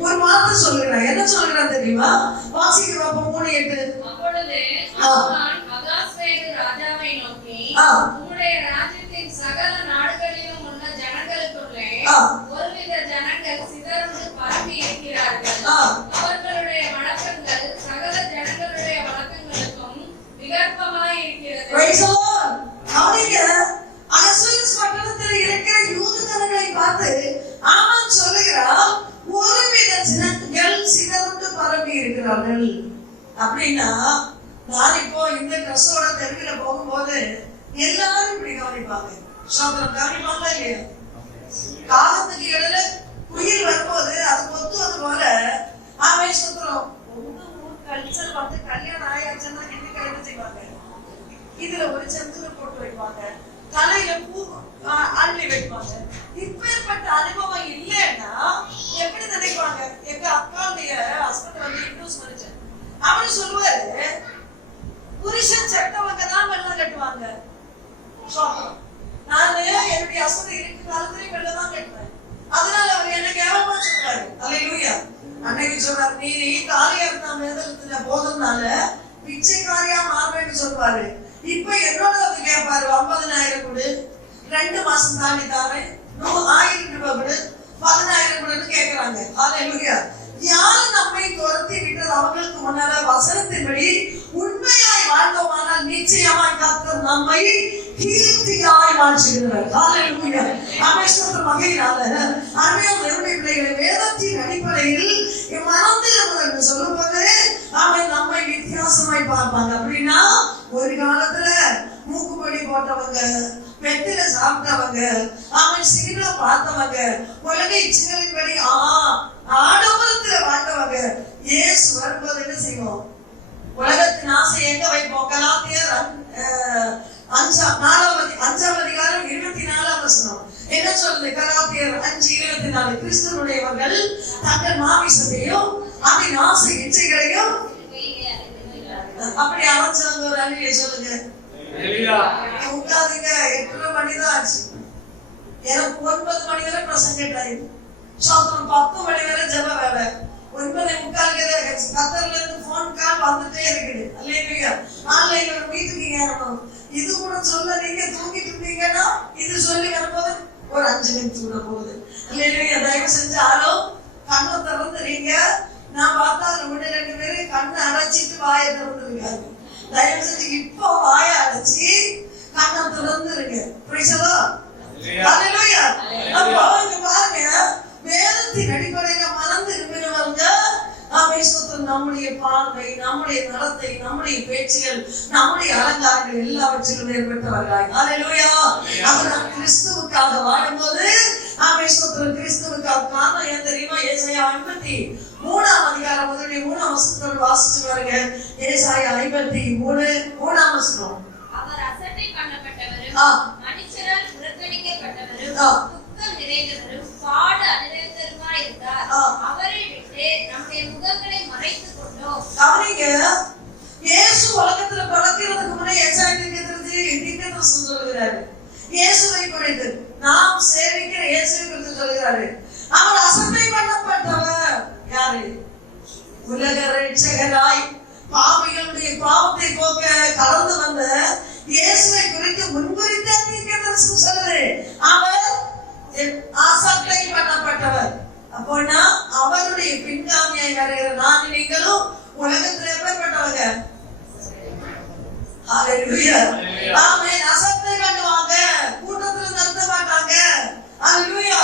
ஒரு வார்த்தை சொல்லுகிறான். என்ன சொல்லுகிறான் தெரியுமா? வாசிக்க பார்ப்போம். 3:8. அப்பொழுது ஆமான் அகாஸ்வேரு ராஜாவை நோக்கி, உம்முடைய ராஜ்யத்தின் சகல நாடுகளிலும் உள்ள ஜனங்களுக்குள்ளே ஒருவித ஜனங்கள் சிதறுண்டு பரப்பி இருக்கிறார்கள். அவர்களுடைய வழக்கங்கள் சகல ஜனங்களுடைய வழக்கங்களுக்கும் விகற்பமாய் இருக்கிறது. அகசுவேஸ் பட்டணத்தில் இருக்கிற யூத ஜனங்களை பார்த்து ஆமான் சொல்லுகிறான், ஒருவித ஜனங்கள் சிதறுண்டு பரப்பி இருக்கிறார்கள். அப்படின்னா நான் இப்போ இந்த ட்ரெஸ்ஸோட தெருவில போகும்போது எல்லாரும் இப்படி கவனிப்பாங்க. சோதரம் கவனிப்பாங்களா இல்லையா? காகத்துக்கு இடையில குயில் வரும்போது அது கொத்துவது போல ஆமென் ஸ்தோத்திரம். கல்ச்சர் வந்து கல்யாணம் ஆயாச்சுன்னா என்ன செய்வாங்க? இதுல ஒரு செந்தூரை போட்டு வைப்பாங்க, தலையில பூ அள்ளி வைப்பாங்க. இப்பேற்பட்ட அனுபவம் இல்லைன்னா எப்படி நினைப்பாங்க? எங்க அக்காவுடைய ஹஸ்பண்ட் வந்து இன்ட்ரூஸ் பண்ணிச்சேன். அவரு சொல்லுவாரு, புருஷன் செட்டவங்க தான் வெள்ளம் கட்டுவாங்க. நானு என்னுடைய ஹஸ்பண்ட் இருக்கு காலத்திலேயே வெள்ளம் தான் கட்டுவேன். அதனால அவர் என்ன கேவலமா சொல்றாரு. அல்லேலூயா. அன்னைக்கு சொல்றாரு, நீ தாலியா இருந்தா மேதத்துல போதும்னால பிச்சைக்காரியா மாறுவேன்னு சொல்லுவாரு. இப்ப என்னோட வந்து கேட்பாரு, 50,000 கொடு, 2 மாசம் தாண்டி தாரேன், 1000 ரூபாய் கொடு, 10,000 கொடுன்னு கேட்கிறாங்க. அல்லேலூயா. யாரு நம்மை துரத்தி விட்டது? அவங்களுக்கு முன்னால வசனத்தின்படி உண்மையாய் வாழ்ந்தோமானால் நிச்சயமாய் கர்த்தர் நம்மை கீர்த்தியாய் மாற்றுகிறார். ஹalleluya. ஆமென் ஸ்தோத்திரம். மகிமையால அருமையான தேவனுடைய பிள்ளைகளை, வேதத்தின் அடிப்படையில் மனந்திரும்புதல் சொல்லும்போது ஆமென் நம்மை வித்தியாசமாய் பார்ப்பாங்க. அப்படின்னா ஒரு காலத்துல மூக்குப்பொடி போட்டவங்க, வெத்தில சாப்பிட்டவங்க, ஆமென் சினிமா பார்த்தவங்க, உலக இச்சைகளின்படி ஆடம்பரத்துல வாழ்ந்தவங்க, இயேசு வரும்போது என்ன செய்வோம்? உலகத்தின் ஆசை எங்க வைப்போம்? கலாத்தியர் 5ஆம் அதிகாரம் 24ஆம் வசனம் என்ன சொல்லுது? கலாத்தியர் 5:24. கிறிஸ்துவுடையவர்கள் தங்கள் மாமிசத்தையும் அதன் ஆசை இச்சைகளையும் அப்படி அரைச்சவங்க ஒரு அழியை சொல்லுங்க. உட்காருங்க. 8 மணி தான் ஆச்சு. எனக்கு 9 மணி வரை பிரசங்க டைம். 10 மணி வரை ஜெப வேலை. 9:45 கத்தர்ல இருந்து போன் கால் வந்துட்டே இருக்குது. அல்லேலூயா. ஆன்லைன்ல ஒரு மீட்டிங் ஏறணும். இது கூட சொல்ல நீங்க தூங்கிட்டு இருந்தீங்கன்னா இது சொல்லி வரும்போது ஒரு 5 நிமிஷம் கூட போகுது. அல்லேலூயா. தயவு செஞ்சு ஆளும் கண்ணை திறந்துறீங்க. நான் பார்த்தா 1-2 பேரு கண்ணை அடைச்சிட்டு வாயை திறந்துருக்காங்க. தயவு செஞ்சு இப்போ வாயை அடைச்சி கண்ணை திறந்துருங்க. பிரைஸலோ. அல்லேலூயா. அப்போ இங்க பாருங்க, வேதத்தின் அடிப்படையில மனம் திரும்பினவங்க நம்முடைய பார்வை, நம்முடைய நடத்தை, நம்முடைய பேச்சுகள், நம்முடைய அலங்காரங்கள் எல்லாவற்றிலும் ஏற்பட்டவர்களாய். ஹalleluya. அவர் கிறிஸ்துவுக்காக வாழும்போது கிறிஸ்துவுக்காக காரணம் ஏன் தெரியுமா? ஏசாயா 53ஆம் அதிகாரம் முதலிய 3ஆம் வசனத்தோடு வாசிச்சு பாருங்க. ஏசாயா 53:3ஆம் வசனம். அவர் அசட்டை பண்ணப்பட்டவரும் மனுஷரால் புறக்கணிக்கப்பட்டவரும் துக்கம் நிறைந்தவரும் பாடு அனுபவித்தவருமாய் இருந்தார். அவரை விட்டு நம்முடைய முகங்களை மறைத்துக் கொண்டோம். கவனிங்க, இயேசு உலகத்துல பிறக்கிறதுக்கு முன்னே எச்சாயிட்டு சொல்லுகிறாரு. இயேசுவை குறித்து நாம் சேவிக்கிற இயேசுவை குறித்து சொல்லுகிறாரு. அவர் அசட்டை பண்ணப்பட்டவர். யாரு? உலக ரட்சகராய் பாவிகளுடைய பாவத்தை போக்க கலந்து வந்த இயேசுவை குறித்து முன்குறித்த தீர்க்கதரிசனம் சொல்லுது. அவர் அசட்டை பண்ணப்பட்டவர். அப்போனா அவருடைய பின்காமியாய் வருகிற நான் நீங்களும் உலகத்துல எப்படிப்பட்டவங்க? ஹalleluya. ஆமென். அசட்டை பண்ணுவாங்க, கூட்டத்துல நிறுத்த மாட்டாங்க. ஹalleluya.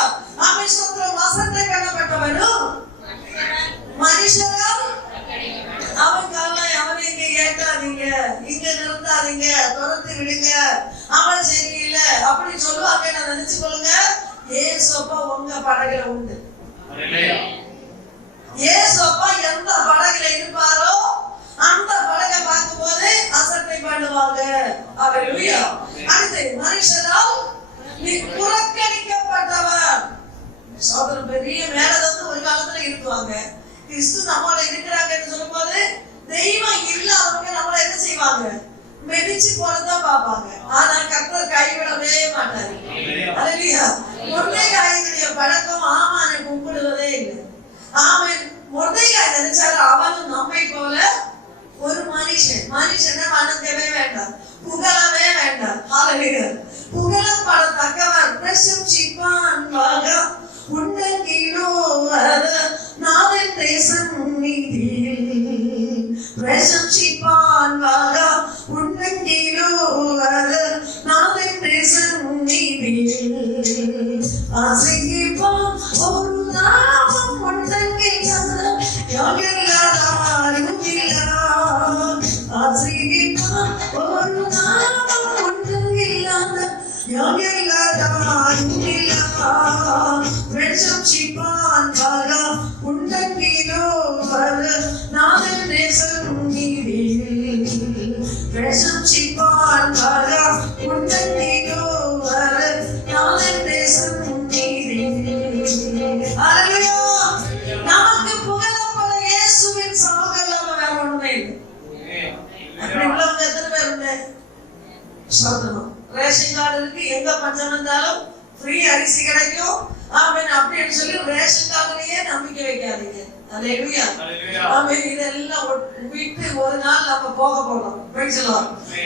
ஆமென். ஸ்தோத்திரம். அசட்டை பண்ணப்பட்டவனும் மனுஷரால் அவனை இங்க ஏற்காதீங்க, இங்க நிறுத்தாதீங்க, துரத்தி விடுங்க, அவன் சரியில்லை அப்படி சொல்லுவாங்க. நான் நினைச்சு கொள்ளுங்க, ஏசப்பா உங்க படகுல உண்டு. ஏசப்பா எந்த படகுல இருப்பாரோ அந்த படகை பார்க்கும் போது அசட்டை பண்ணுவாங்க. ஹalleluya. அடுத்து மனுஷரால் நீ புறக்கணிக்கப்பட்டவர். சோதரன் பெரிய மேலதான் ஒரு காலத்துல இருக்குவாங்க. கிறிஸ்து நம்மள இருக்கிறாங்கன்னு சொல்லும் போது தெய்வம் இல்லாதவங்க நம்மள என்ன செய்வாங்க? மெதிச்சு போறதான் பார்ப்பாங்க. ஆனா கர்த்தர் கைவிடவே மாட்டாரு. ஹalleluya. மொர்தெகாயுடைய பழக்கம் ஆமானை கும்பிடுவதே இல்லை. ஆமன். மொர்தெகாய் நினைச்சாரு அவனும் நம்மை போல ஒரு மனுஷனை வணங்கவே வேண்டாம், புகழவே வேண்டாம். ஹalleluya. புகழப்படத்தக்கவர் பிரசம்சிப்பான் உண்டங்கிலோ நாதன் சந்நிதியில் பிரசம்சிப்பான் உண்டங்கிலோ நாதன் சந்நிதியில் ஆசைப்பான் ஒரு நாமம் உண்டங்கில் யாரெல்லாரும் இல்லா ஆசைப்பான் ஒரு நாமம் உண்டங்கில்லாத யாரெல்லாரும் இல்லா பிரசம்சிப்பான் உண்டங்கிலோ நாதன் சந்நிதியில் பிரசம்சிப்பான் உண்டங்கிலோ நாதன் சந்நிதியில். ஹalleluya. நமக்கு புகழப்பட இயேசுவின் சமூகம் இல்லாம வேற ஒண்ணுமே இல்லை. அப்படி உள்ளவங்க எத்தனை பேர் உண்டு? சொல்லணும். ரேஷன் கார்டு இருக்கு, எங்க பஞ்சம் வந்தாலும் ஃப்ரீ அரிசி கிடைக்கும். ஆமென். அப்படின்னு சொல்லி ரேஷன் கார்டுலயே நம்பிக்கை வைக்காதீங்க. ஹalleluya. ஆமென். இதெல்லாம் விட்டு ஒரு நாள் நம்ம போக போறோம்.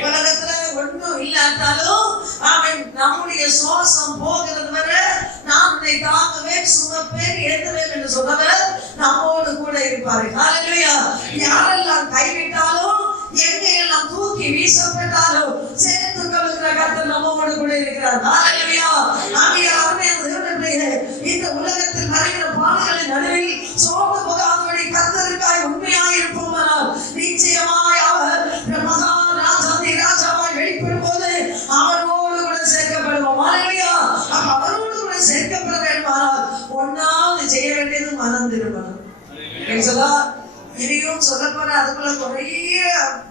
உலகத்துல ஒன்றும் இல்லாட்டாலும் ஆமென் நம்முடைய சுவாசம் போகிறது வரை நான் உன்னை தாங்குவேன், சுமப்பேன், ஏற்றுவேன் என்று சொன்னவர் நம்மோடு கூட இருப்பாரு. ஹalleluya. யாரெல்லாம் கைவிட்டாலும் எங்கெல்லாம் தூக்கி வீசப்பட்டாலும் சேர்த்து கொள்கிற கர்த்தர் நம்மோடு கூட இருக்கிறார். ஹalleluya. இந்த உலகத்தில் வருகிற பாடுகளின் நடுவில் சோர்ந்து போகாதபடி கர்த்தருக்காய் உண்மையாய் இருப்போமானால் நிச்சயமாய் அவர் மகாராஜாதி ராஜாவாய் வெளிப்படும் போது அவரோடு கூட சேர்க்கப்படுவோம். ஹalleluya. அவரோடு கூட சேர்க்கப்பட வேண்டுமானால் ஒன்னாவது செய்ய வேண்டியது மனம் திரும்பணும். இனியும் சொல்லப்போன அதுக்குள்ள நிறைய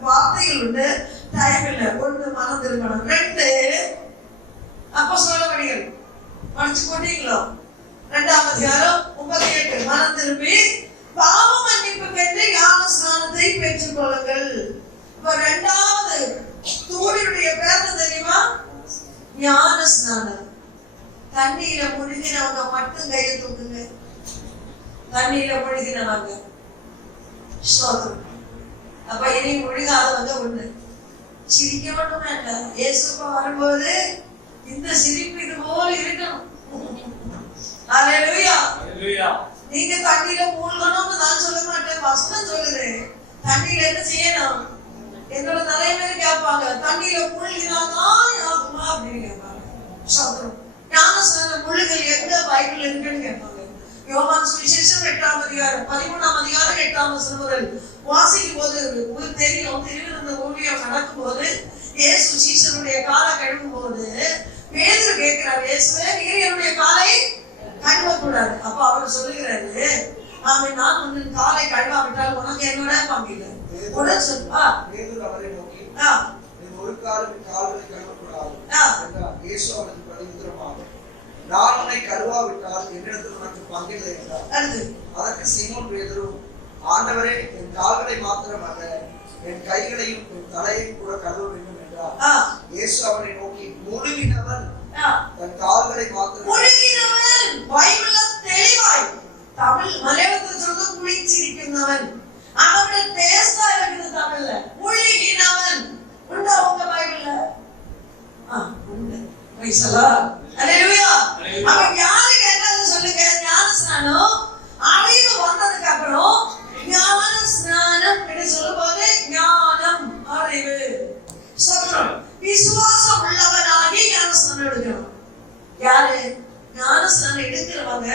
வார்த்தைகள் உண்டு, டைம் இல்லை. ஒன்று மனம் திரும்பணும். 2 அப்போஸ்தலர்கள் படிச்சு கொண்டீங்களோ 2ஆம் அதிகாரம் 38 மனம் திரும்பி பாவ மன்னிப்புக்கென்று ஞான ஸ்நானத்தை பெற்றுக் கொள்ளுங்கள். இப்ப 2வது தூணினுடைய பேர் தெரியுமா? ஞான ஸ்நானம். தண்ணியில முழுகினவங்க மட்டும் கையை தூக்குங்க. தண்ணியில முழுகினவங்க. அப்ப இனி முழுகாதவங்க ஒண்ணு. சிரிக்க மட்டும் வேண்டாம். இயேசுப்பா வரும்போது இந்த சிரிப்பு இது போல இருக்கணும். ஹalleluya. நீங்க தண்ணியில மூழ்கணும்னு நான் சொல்ல மாட்டேன், வசனம் சொல்லுது. தண்ணியில என்ன செய்யணும்? என்னோட நிறைய பேர் கேட்பாங்க, தண்ணியில மூழ்கினாதான் ஆகுமா அப்படின்னு கேட்பாங்க. ஞானஸ்நான முழுகல் எங்க பைபிள் இருக்குன்னு கேட்பாங்க. யோவான் சுவிசேஷம் 8ஆம் அதிகாரம் 13ஆம் அதிகாரம் 8ஆம் வசனம் முதல் வாசிக்கும் போது உங்களுக்கு தெரியும். திருவிருந்த ஊழியம் நடக்கும் போது இயேசு சீஷருடைய காலை கழுவும் போது பேதுரு கேட்கிறார், இயேசுவே நீர் என்னுடைய காலை கழுவக்கூடாது. அப்ப அவர் சொல்லுகிறாரு, ஆமென், நான் உன் காலை கழுவாவிட்டால் உனக்கு என்னோட பங்கில்ல. உடனே சொல்லுவா பேதுரு அவரை நோக்கி, நீ ஒரு காலம் கால்களை கழுவக்கூடாது என்றார். இயேசு அவனுக்கு பிரதியுத்தரமாக, பங்கில்லை என்றார். அடுத்து அதற்கு சீமோன் பேதுரு, ஆண்டவரே, என் கால்களை மாத்திரமல்ல, என் கைகளையும் என் தலையையும் கூட கழுவ வேண்டும் என்றார். இயேசு அவரை நோக்கி, முழுகினவன் தன் கால்களை மாத்திரம். முழுகினவன் பைபிள்ல தெளிவாய் தமிழ் மலையாளத்தில் சொல்றது குளிச்சிருக்கிறவன். அவனுடைய டேஸ்டா இருக்குது தமிழ்ல. முழுகினவன் உண்டா உங்க பைபிள்ல? உண்டு. Praise the Lord. ஹalleluya. அப்ப யாரு கேட்டாலும் சொல்லுங்க, ஞானஸ்நானம் அறிவு வந்ததுக்கு அப்புறம் ஞானஸ்நானம் என்று சொல்லும்போது ஞானம் அறிவு சொல்றோம். விசுவாசம் உள்ளவனாகி ஞானஸ்நானம் எடுக்கணும். யாரு ஞானஸ்நானம் எடுக்கிறவங்க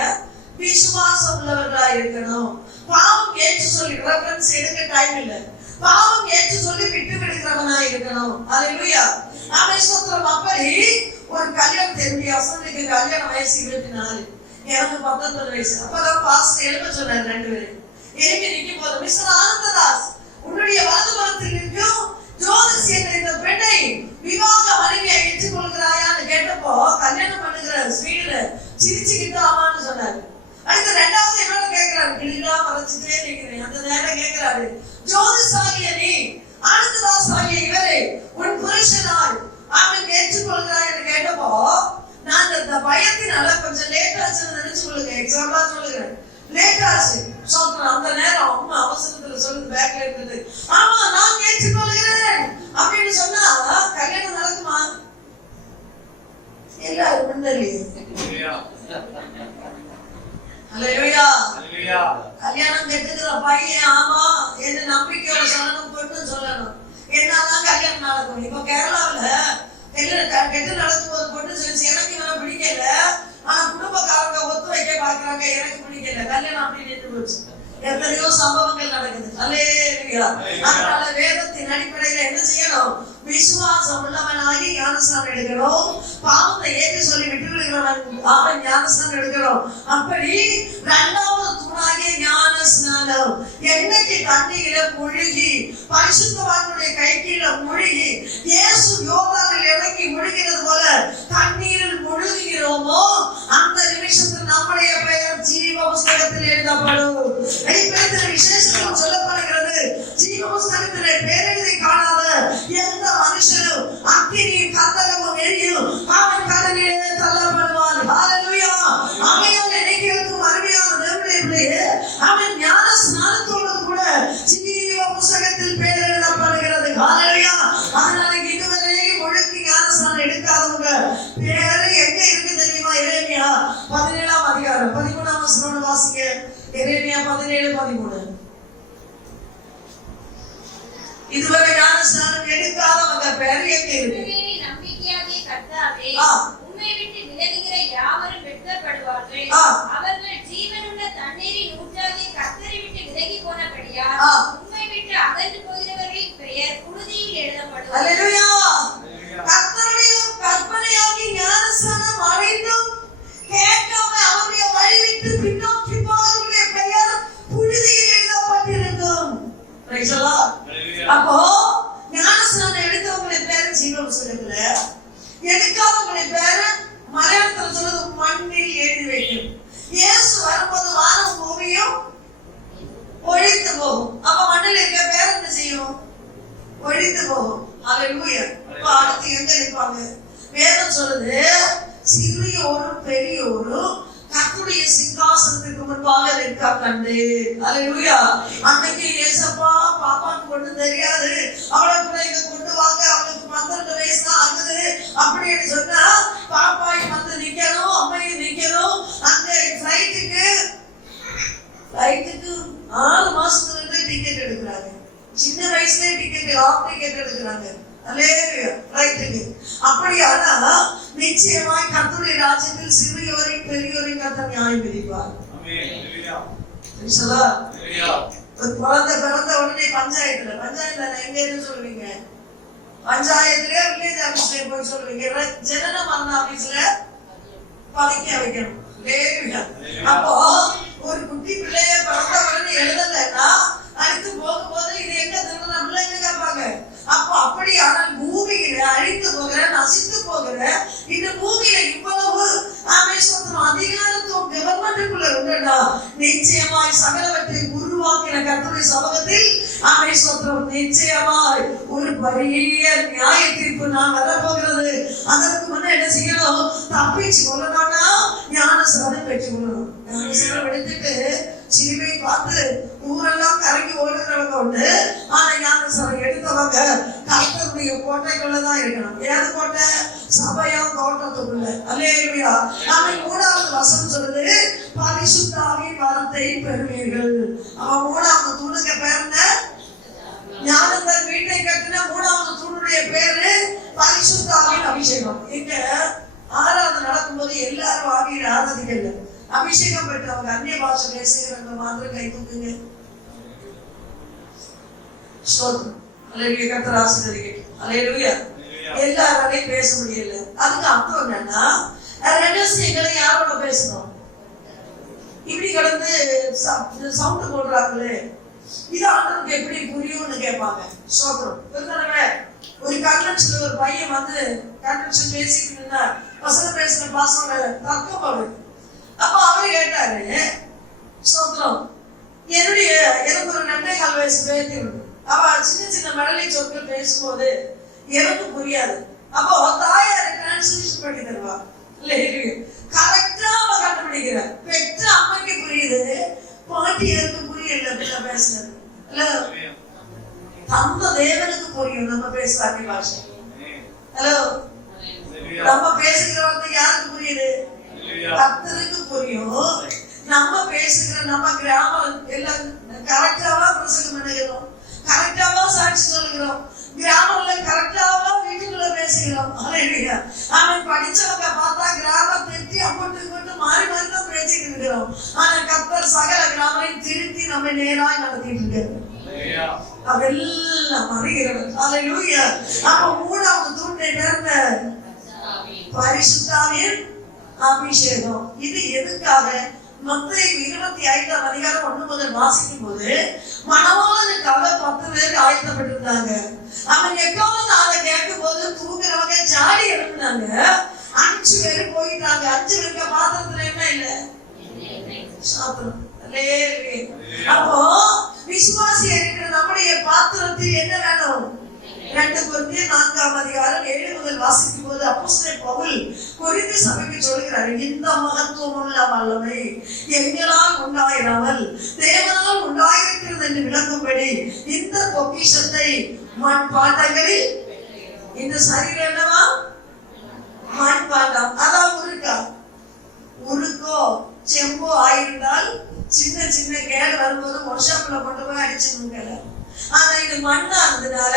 விசுவாசம் உள்ளவர்களா இருக்கணும். பாவம் ஏற்று சொல்லி ரெஃபரன்ஸ் எடுக்க டைம் இல்ல. பாவம் ஏற்று சொல்லி விட்டு விடுகிறவனா இருக்கணும். ஹalleluya. ஆமென் ஸ்தோத்திரம். அப்படி ஒரு கல்யாணம் தெரிஞ்ச அசனுக்கு கல்யாண வயசு 24, எனக்கு 19 வயசு. அப்பதான் பாஸ்டர் எழுப்ப சொன்னார் 2 பேரும். எழுப்பி நிற்கும் போது, மிஸ்டர் ஆனந்ததாஸ், உன்னுடைய வலதுபுறத்தில் நிற்கும் ஜோதிஷ் என்ற இந்த பெண்ணை விவாக மனைவியை ஏற்றுக்கொள்கிறாயான்னு கேட்டப்போ கல்யாணம் பண்ணுகிற ஸ்பீடுல சிரிச்சுக்கிட்டு ஆமான்னு சொன்னாரு. அடுத்து 2வது என்னோட கேட்கிறாரு, கிளிகளா மறைச்சிட்டே நிற்கிறேன். அந்த நேரம் கேட்கிறாரு, ஜோதிஷ் ஆகிய நீ ஆனந்ததாஸ் ஆகிய இவரை உன் புருஷனாய் அவன் ஏற்றுக்கொள்கிறாய் என்று கேட்டப்போ நான் இந்த பயத்தினால கொஞ்சம் லேட் ஆச்சுன்னு நினைச்சு கொள்ளுங்க. எக்ஸாம்பிளா சொல்லுகிறேன், லேட் ஆச்சு சொல்றேன். அந்த நேரம் அம்மா அவசரத்துல சொல்லுது, பேக்ல இருந்தது, ஆமா நான் ஏற்றுக்கொள்கிறேன் அப்படின்னு சொன்னா கல்யாணம் நடக்குமா? எல்லாரும் முன்னறியே. ஹalleluya. கல்யாணம் கெட்டுக்கிற பையன் ஆமா என்ன நம்பிக்கையோட சொல்லணும், பொண்ணு சொல்லணும், என்னதான் கல்யாணம் நடக்கும். இப்ப கேரளாவுல கெட்டு நடக்கும் போது பொண்ணு சொல்லிச்சு, எனக்கு இவனை பிடிக்கல, ஆனா குடும்பக்காரங்க ஒத்து வைக்க பாக்குறாங்க, எனக்கு பிடிக்கல, கல்யாணம் அப்படி நின்று போச்சு. எத்தனையோ சம்பவங்கள் நடக்குது. ஹalleluya. அதனால வேதத்தின் அடிப்படையில என்ன செய்யணும்? விசுவாசம் உள்ளவனாகி ஞானஸ்நானம் எடுக்கணும். பாவத்தை ஏற்று சொல்லி விட்டு விடுகிறவன் அவன் ஞானஸ்நானம் எடுக்கணும். அப்படி 2வது தூணாகிய ஞானஸ்நானம் என்னைக்கு தண்ணீரில முழுகி பரிசுத்தவான்களுடைய கைக்கீழ முழுகி இயேசு யோர்தானில் இறங்கி முழுகிறது போல தண்ணீரில் முழுகிறோமோ அந்த நிமிஷத்தில் நம்முடைய பெயர் ஜீவ புஸ்தகத்தில் எழுதப்படும். விசேஷம் சொல்லப்படுகிறது, ஜீவ புஸ்தகத்திலே பேரெழுதி காணாத எந்த மனுஷனும் அக்கினியும் கந்தகமும் எரியும் அவன் கடலிலே தள்ளப்படுவான். ஹalleluya. ஆகையால் நினைக்கிறதுக்கு அருமையான தேவனுடைய பிள்ளையே, அவன் ஞான ஸ்நானத்தோடு கூட ஜீவ புஸ்தகத்தில் பேர் எழுதப்படுகிறது. ஹalleluya. அதனால இதுவரையும் ஒழுங்கு ஞான ஸ்நானம் எடுக்காதவங்க பேரு எங்க இருக்கு தெரியுமா? எரேமியா 17ஆம் அதிகாரம் 13ஆம் வசனம் வாசிங்க. எரேமியா 17:13. இதுவரை ஞானஸ்நானம் எடுக்காதவங்க பேர் எங்க இருக்கு? நம்பிக்கையாகிய கர்த்தாவே, உம்மை விட்டு விலகுகிற யாவரும் வெட்கப்படுவார்கள். அவர்கள் ஜீவனுள்ள தண்ணீரின் ஊற்றாகிய கர்த்தரை விட்டு விலகி போனபடியால் உம்மை விட்டு அகன்று போகிறவர்களின் பெயர் புழுதியில் எழுதப்படும். ஹalleluya. கர்த்தருடைய கற்பனையாகிய ஞானஸ்நானம் அடைந்தும் கேட்காம அவருடைய வழி விட்டு பின்னோக்கி போகிறவர்களுடைய பெயர் புழுதியில் எழுதப்பட்டிருக்கும். Price the Lord. அப்போ ஞானஸ்நானம் எடுத்தவங்களுடைய பேரு ஜீவ புஸ்தகத்துல, எடுக்காதவங்களுடைய பேரு மலையாளத்துல சொல்றது மண்ணில் எழுதி வைக்கும். இயேசு வரும்போது வானம் பூமியும் ஒழித்து போகும். அப்ப மண்ணில் இருக்க பேர் என்ன செய்யும்? ஒழித்து போகும். ஹalleluya. இப்ப அடுத்து எங்க இருப்பாங்க? வேதம் சொல்லுது, சிறியோரும் பெரியோரும் கர்த்தருடைய சிங்காசனத்துக்கு முன்பாக நிற்க கண்டு. ஹalleluya. அன்னைக்கு ஏசப்பா பாப்பாக்கு ஒண்ணும் தெரியாது, அவளை கூட இங்க கொண்டு வாங்க, அவளுக்கு 12 வயசு தான் ஆகுது அப்படின்னு சொன்னா பாப்பாய் வந்து நிக்கணும், அம்மையும் நிக்கணும். அங்க ஃபிளைட்டுக்கு 6 மாசத்துல டிக்கெட் எடுக்கிறாங்க. சின்ன வயசுலயே டிக்கெட் ஆஃப் டிக்கெட் எடுக்கிறாங்க. ஹalleluya. ஃபிளைட்டுக்கு அப்படியானா நிச்சயமாய் கர்த்தருடைய ராஜ்யத்தில் சிறியோரையும் பெரியோரையும் கர்த்தர் நியாயம் விதிப்பார். ஆமென். ஹalleluya. ஹalleluya. ஒரு குழந்தை பிறந்த உடனே பஞ்சாயத்துல எங்க இருந்து சொல்லுவீங்க? பஞ்சாயத்துல வில்லேஜ் ஆபீஸ்ல போய் சொல்லுவீங்க. ஜனன மரண ஆபீஸ்ல பதிக்க வைக்கணும். ஹalleluya. அப்போ ஒரு குட்டி பிள்ளைய பிறந்த உடனே எழுதலைன்னா அடுத்து போகும்போது இது எங்க திரும்ப பிள்ளைங்க கேட்பாங்க. அப்போ அப்படி ஆனால் பூமியில அழிந்து போகிற நசித்து போகிற இந்த பூமியில இவ்வளவு அதிகாரத்துவம் கவர்மெண்ட்டுக்குள்ள சொல்றேன்னா, நிச்சயமாய் சகலவற்றை உருவாக்கின கர்த்தருடைய சமூகத்தில் ஆமென் ஸ்தோத்திரம். நிச்சயமாய் ஒரு பெரிய நியாய தீர்ப்பு நான் வரப்போகிறது. அதற்கு முன்ன என்ன செய்யணும்? தப்பிச்சு கொள்ளணும்னா ஞானஸ்நானம் பெற்றுக் கொள்ளணும். ஞானஸ்நானம் எடுத்துட்டு சிலுவை பார்த்து ஊரெல்லாம் கரங்கி ஓடுறவங்க உண்டு. ஆனா ஞானஸ்நானம் எடுத்தவங்க கர்த்தருடைய கோட்டைக்குள்ளதான் இருக்கணும். ஏது கோட்டை? சபையாம் தோட்டத்துக்குள்ள. அல்லேலூயா. ஆமென். 3வது வசனம் சொல்லுது, பரிசுத்த ஆவியின் வரத்தை பெறுவீர்கள். அவன் 3வது தூணுக்கு பேர் என்ன? ஞானத்தன் வீட்டை கட்டின 3வது தூணுடைய பேரு பரிசுத்த ஆவியின் அபிஷேகம். இங்க ஆராதனை நடக்கும்போது எல்லாரும் ஆவியில் ஆராதிக்கல. அபிஷேகம் பெற்றவங்க அந்நிய பாஷை பேசுகிறவங்க மாத்திரம் கை தூக்குங்க. ஸ்தோத்திரம். அல்லேலூயா. கர்த்தர் ஆசீர்வதிக்கட்டும். அல்லேலூயா. எல்லாராலையும் பேச முடியல. அதுக்கு அர்த்தம் என்னன்னா, ரகசியங்களை யாரோட பேசணும்? இப்படி கடந்து சவுண்ட் போடுறாங்களே, இது ஆண்டவருக்கு எப்படி புரியும்னு கேட்பாங்க. ஸ்தோத்திரம். ஒரு கன்வென்ஷன் ஒரு பையன் வந்து கன்வென்ஷன் பேசிட்டு இருந்தா வசனம் பேசுற பாசோட தர்க்கம் வருது. அப்ப அவரு கேட்டாரு, ஸ்தோத்திரம், எனக்கு ஒரு 2.25 வயசு பேத்தி உண்டு. அவ சின்ன சின்ன மழலை சொற்கள் பேசும்போது எனக்கு புரியாது. அப்போ தாயாரை டிரான்ஸ்லேஷன் பண்ணி தருவா. கரெக்டா அவ கண்டுபிடிக்கிற. பெற்ற அம்மைக்கு புரியுது, பாட்டியருக்கு புரியல பேசுறது. தந்த தேவனுக்கு புரியும் நம்ம பேசுறாங்க பாஷை. ஹலோ, நம்ம பேசுகிறவங்க யாருக்கு புரியுது? கர்த்தருக்கு புரியும். நம்ம பேசுகிற நம்ம கிராமம் எல்லாம் கரெக்டாவா பிரசங்கம் பண்ணுகிறோம், கரெக்டாவா சாட்சி சொல்லுகிறோம், கிராமம்ல கரெக்டாவா வீட்டுக்குள்ள பேசுகிறோம். அவன் படிச்சவங்க பார்த்தா கிராமம் திருத்தி அம்மட்டு இங்கோட்டு மாறி மாறி தான் பேசிட்டு இருக்கிறோம். ஆனா கர்த்தர் சகல கிராமத்தையும் திருத்தி நம்ம நேராய் நடத்திட்டு இருக்காரு. அதெல்லாம் அறிகிறவர். அல்லேலூயா. அப்ப 3வது தூணை நேர்ந்த பரிசுத்த ஆவியின் அபிஷேகம். இது எதுக்காக? மத்தேயு 25ஆம் அதிகாரம் 1 முதல் வாசிக்கும் போது மணவாளனுக்காக 10 பேர் ஆயத்தப்பட்டிருந்தாங்க. அவன் எக்காவது அதை கேட்கும் போது தூங்குறவங்க ஜாடி எழுப்பினாங்க. 5 பேர் போயிட்டாங்க. 5 பேருக்கு பாத்திரத்துல என்ன இல்ல? சாப்பிடும். அப்போ விசுவாசியா இருக்கிற நம்முடைய பாத்திரத்தில் என்ன வேணும்? 2 கொரிந்தியர் 4ஆம் அதிகாரம் 7 முதல் வாசிக்கும் போது அப்போஸ்தலன் பவுல் கொரிந்து சபைக்கு சொல்கிறார், இந்த மகத்துவமுள்ள வல்லமை எங்களால் உண்டாயிராமல் தேவனால் உண்டாயிருக்கிறது என்று விளங்கும்படி இந்த பொக்கிஷத்தை மண்பாண்டங்களில், இந்த சரீரம் என்னவா? மண்பாண்டம். அதான் உருக்கோ செம்போ ஆயிருந்தால் சின்ன சின்ன கேடு வரும்போது ஒர்க்ஷாப்ல கொண்டு போய் அடிச்சுங்க. ஆனா இது மண்ணா இருந்ததுனால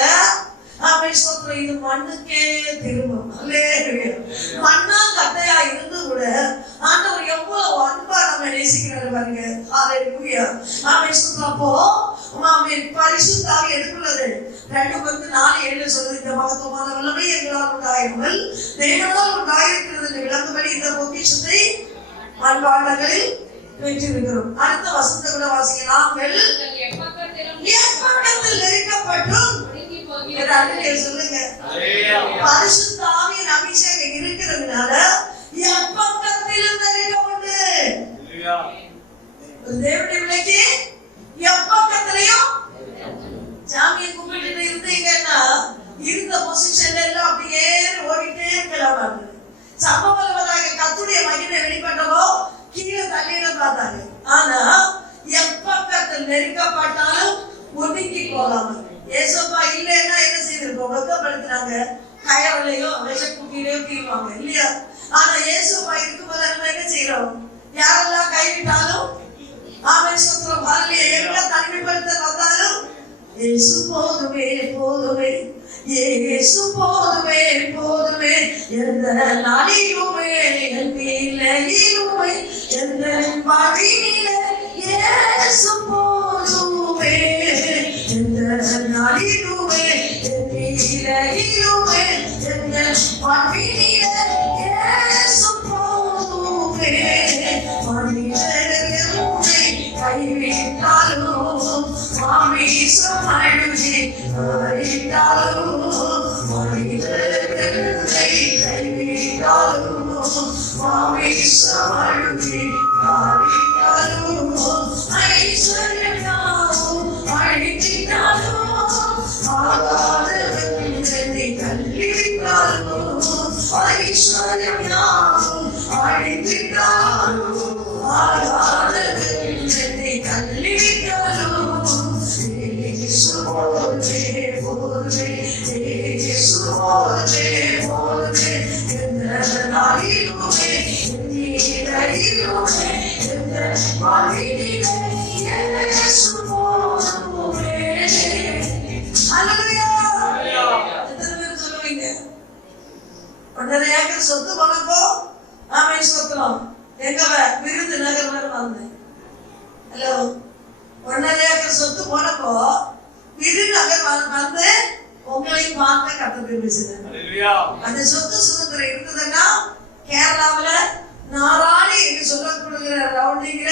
இது மண்ணுக்கே திரும்பும். மண்ணா கட்டையா இருந்து கூட ஆண்டவர் எவ்வளவு அன்பா நம்ம நேசிக்கிறாரு பாருங்க. அப்போ பரிசுத்த ஆவி எதுக்குள்ளது? 2 கொரிந்தியர் 4:7 சொல்லுது, இந்த மகத்துவமான வல்லமை எங்களால் உண்டாயிராமல் தேவனால் உண்டாயிருக்கிறது என்று விளங்கும்படி இந்த பொக்கிஷத்தை மண்பாண்டங்களில் பெற்றிருக்கிறோம். அடுத்த வசனத்தை கூட வாசிக்க, நாங்கள் எப்பக்கத்தில் நெருக்கப்பட்டும் சொல்லுங்க. பரிசுத்த ஆவியின் அபிஷேகம் இருக்கிறதுனால எப்பக்கத்திலும் நெருக்கப்பட்டு தேவனுடைய பிள்ளைக்கு எப்பக்கத்திலையும் சாமியை கும்பிட்டு இருந்தீங்கன்னா இருந்த பொசிஷன்ல எல்லாம் அப்படியே ஓடிட்டே இருக்கலாம். சம்பவமாக கர்த்தருடைய மகிமை வெளிப்பட்டவோ கீழே தண்ணீர பார்த்தாங்க. ஆனா எப்பக்கத்தில் நெருக்கப்பட்டாலும் ஒதுங்கி போகாம ஏசப்பா இல்லைன்னா என்ன செய்திருக்கோம்? வெக்கப்படுத்தினாங்க. கயவலையோ விஷக்குட்டியிலையோ தீர்வாங்க இல்லையா? ஆனா ஏசப்பா இருக்கும்போது நம்ம என்ன செய்யறோம்? யாரெல்லாம் கைவிட்டாலும் ஆவேசத்துல வரலையே, எங்க தனிமைப்படுத்த வந்தாலும் இயேசு போதுமே போதுமே, இயேசு போதுமே போதுமே, எந்த நாளிலுமே என் நிலையிலுமே எந்த வாழ்விலே இயேசு போதுமே, எந்த நாளிலுமே என் நிலையிலுமே எந்த வாழ்விலே இயேசு போதுமே. கைவிட்டாலும் மாமிசம் அழுகி கைவிட்டாலும் மாமிசம் அழுகி ஐஸ்வர்யம் யாவும் அழித்திட்டாலும் ஆகாதவனை தள்ளிவிட்டாலும் ஐஸ்வர்யம் யாவும் அழித்திட்டாலும் ஆகாதவனை தள்ளிவிட்டாலும் இயேசுவோடே போதே இயேசுவோடே போதே எந்த நாளிலுமே நீரையிலுமே எந்த வாழ்விலே இயேசுவோடே. அல்லேலூயா. எத்தனை பேர் சொல்லுவீங்க? 1.5 ஏக்கர் சொத்து பணக்கோ ஆமே சொத்தலாம் எங்க விருதுநகர் வரை வந்தேன். ஹலோ, 1.5 ஏக்கர் சொத்து போனப்போ விருதுநகர் வந்து உங்களையும் பார்த்த கர்த்தர் பேசுறேன். அந்த சொத்து சுதந்திரம் இருந்ததுன்னா கேரளாவில நாராணி என்று சொல்லப்படுகிற ரவுண்டிங்ல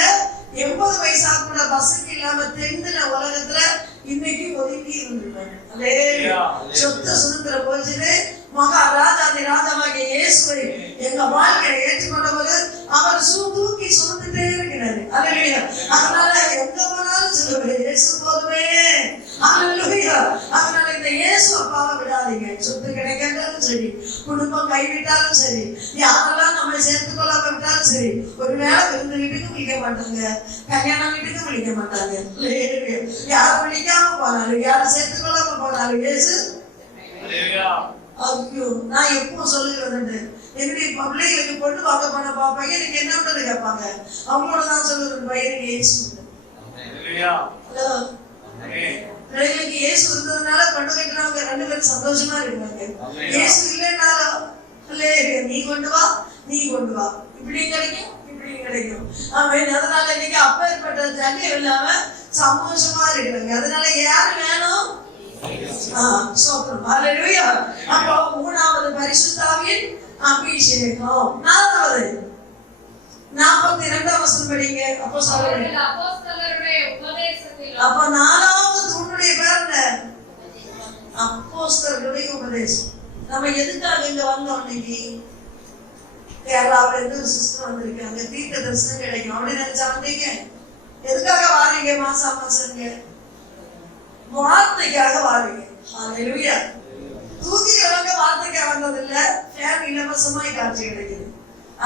80 வயசா கூட பஸ்ஸுக்கு இல்லாம தெந்தின உலகத்துல இன்னைக்கு ஒதுங்கி இருந்திருக்காங்க. சொத்து சுதந்திரம் போச்சுன்னு மகாராஜாதி ராஜாவாகிய இயேசுவை எங்க வாழ்க்கையை ஏற்றுக்கொண்டவர் அவர் தூக்கி சுமந்துட்டே இருக்கிறாரு. அதனால எங்க போனாலும் சொல்லுவேன் இயேசு போதுமே. அதனால இந்த இயேசு அப்பாவை விடாதீங்க. சொத்து கிடைக்காட்டாலும் சரி, குடும்பம் கைவிட்டாலும் சரி, யாரெல்லாம் நம்ம சேர்த்து கொள்ளாம விட்டாலும் சரி, ஒரு வேளை விருந்து வீட்டுக்கு விழிக்க மாட்டாங்க, கல்யாணம் வீட்டுக்கு விழிக்க மாட்டாங்க. யாரும் விழிக்காம போனாலும் யாரும் சேர்த்து கொள்ளாம போனாலும் இயேசு. ஐயோ, நான் எப்பவும் சொல்லுகிறது என்னுடைய பிள்ளைகளுக்கு பொண்ணு பார்க்க போன பாப்பாங்க எனக்கு என்ன பண்றது கேட்பாங்க. அவங்களோட தான் சொல்லுறது பையனுக்கு இயேசு. ஹலோ, பிள்ளைகளுக்கு இயேசு இருந்ததுனால பொண்ணு கட்டினவங்க 2 பேரும் சந்தோஷமா இருப்பாங்க. இயேசு இல்லைன்னாலும் நீ கொண்டு வா நீ கொண்டு வா, இப்படியும் கிடைக்கும் இப்படியும் கிடைக்கும். அதனால இன்னைக்கு அப்பேற்பட்ட ஜன்னி இல்லாம சந்தோஷமா இருக்கிறாங்க. அதனால யாரு வேணும்? அப்போ 3வது பரிசுத்தாவின் அபிஷேகம். 4வது 42 வசனம் படிங்க. அப்போ சொல்லுங்க. அப்ப 4வது தூணுடைய பேர் என்ன? அப்போஸ்தலர்களுடைய உபதேசம். நம்ம எதுக்காக இங்க வந்தோம்? இன்னைக்கு கேரளாவில இருந்து சிஸ்டர் வந்திருக்காங்க, தீர்க்க தரிசனம் கிடைக்கும் அப்படின்னு நினைச்சா வந்தீங்க. எதுக்காக வாரீங்க? மாசம் வார்த்தைக்காக வாரீங்க. ஹல்லேலூயா. தூக்கிக்கிறவங்க வார்த்தைக்காக வந்தது இல்ல, ஃபேன் இலவசமாய் காட்சி கிடைக்குது.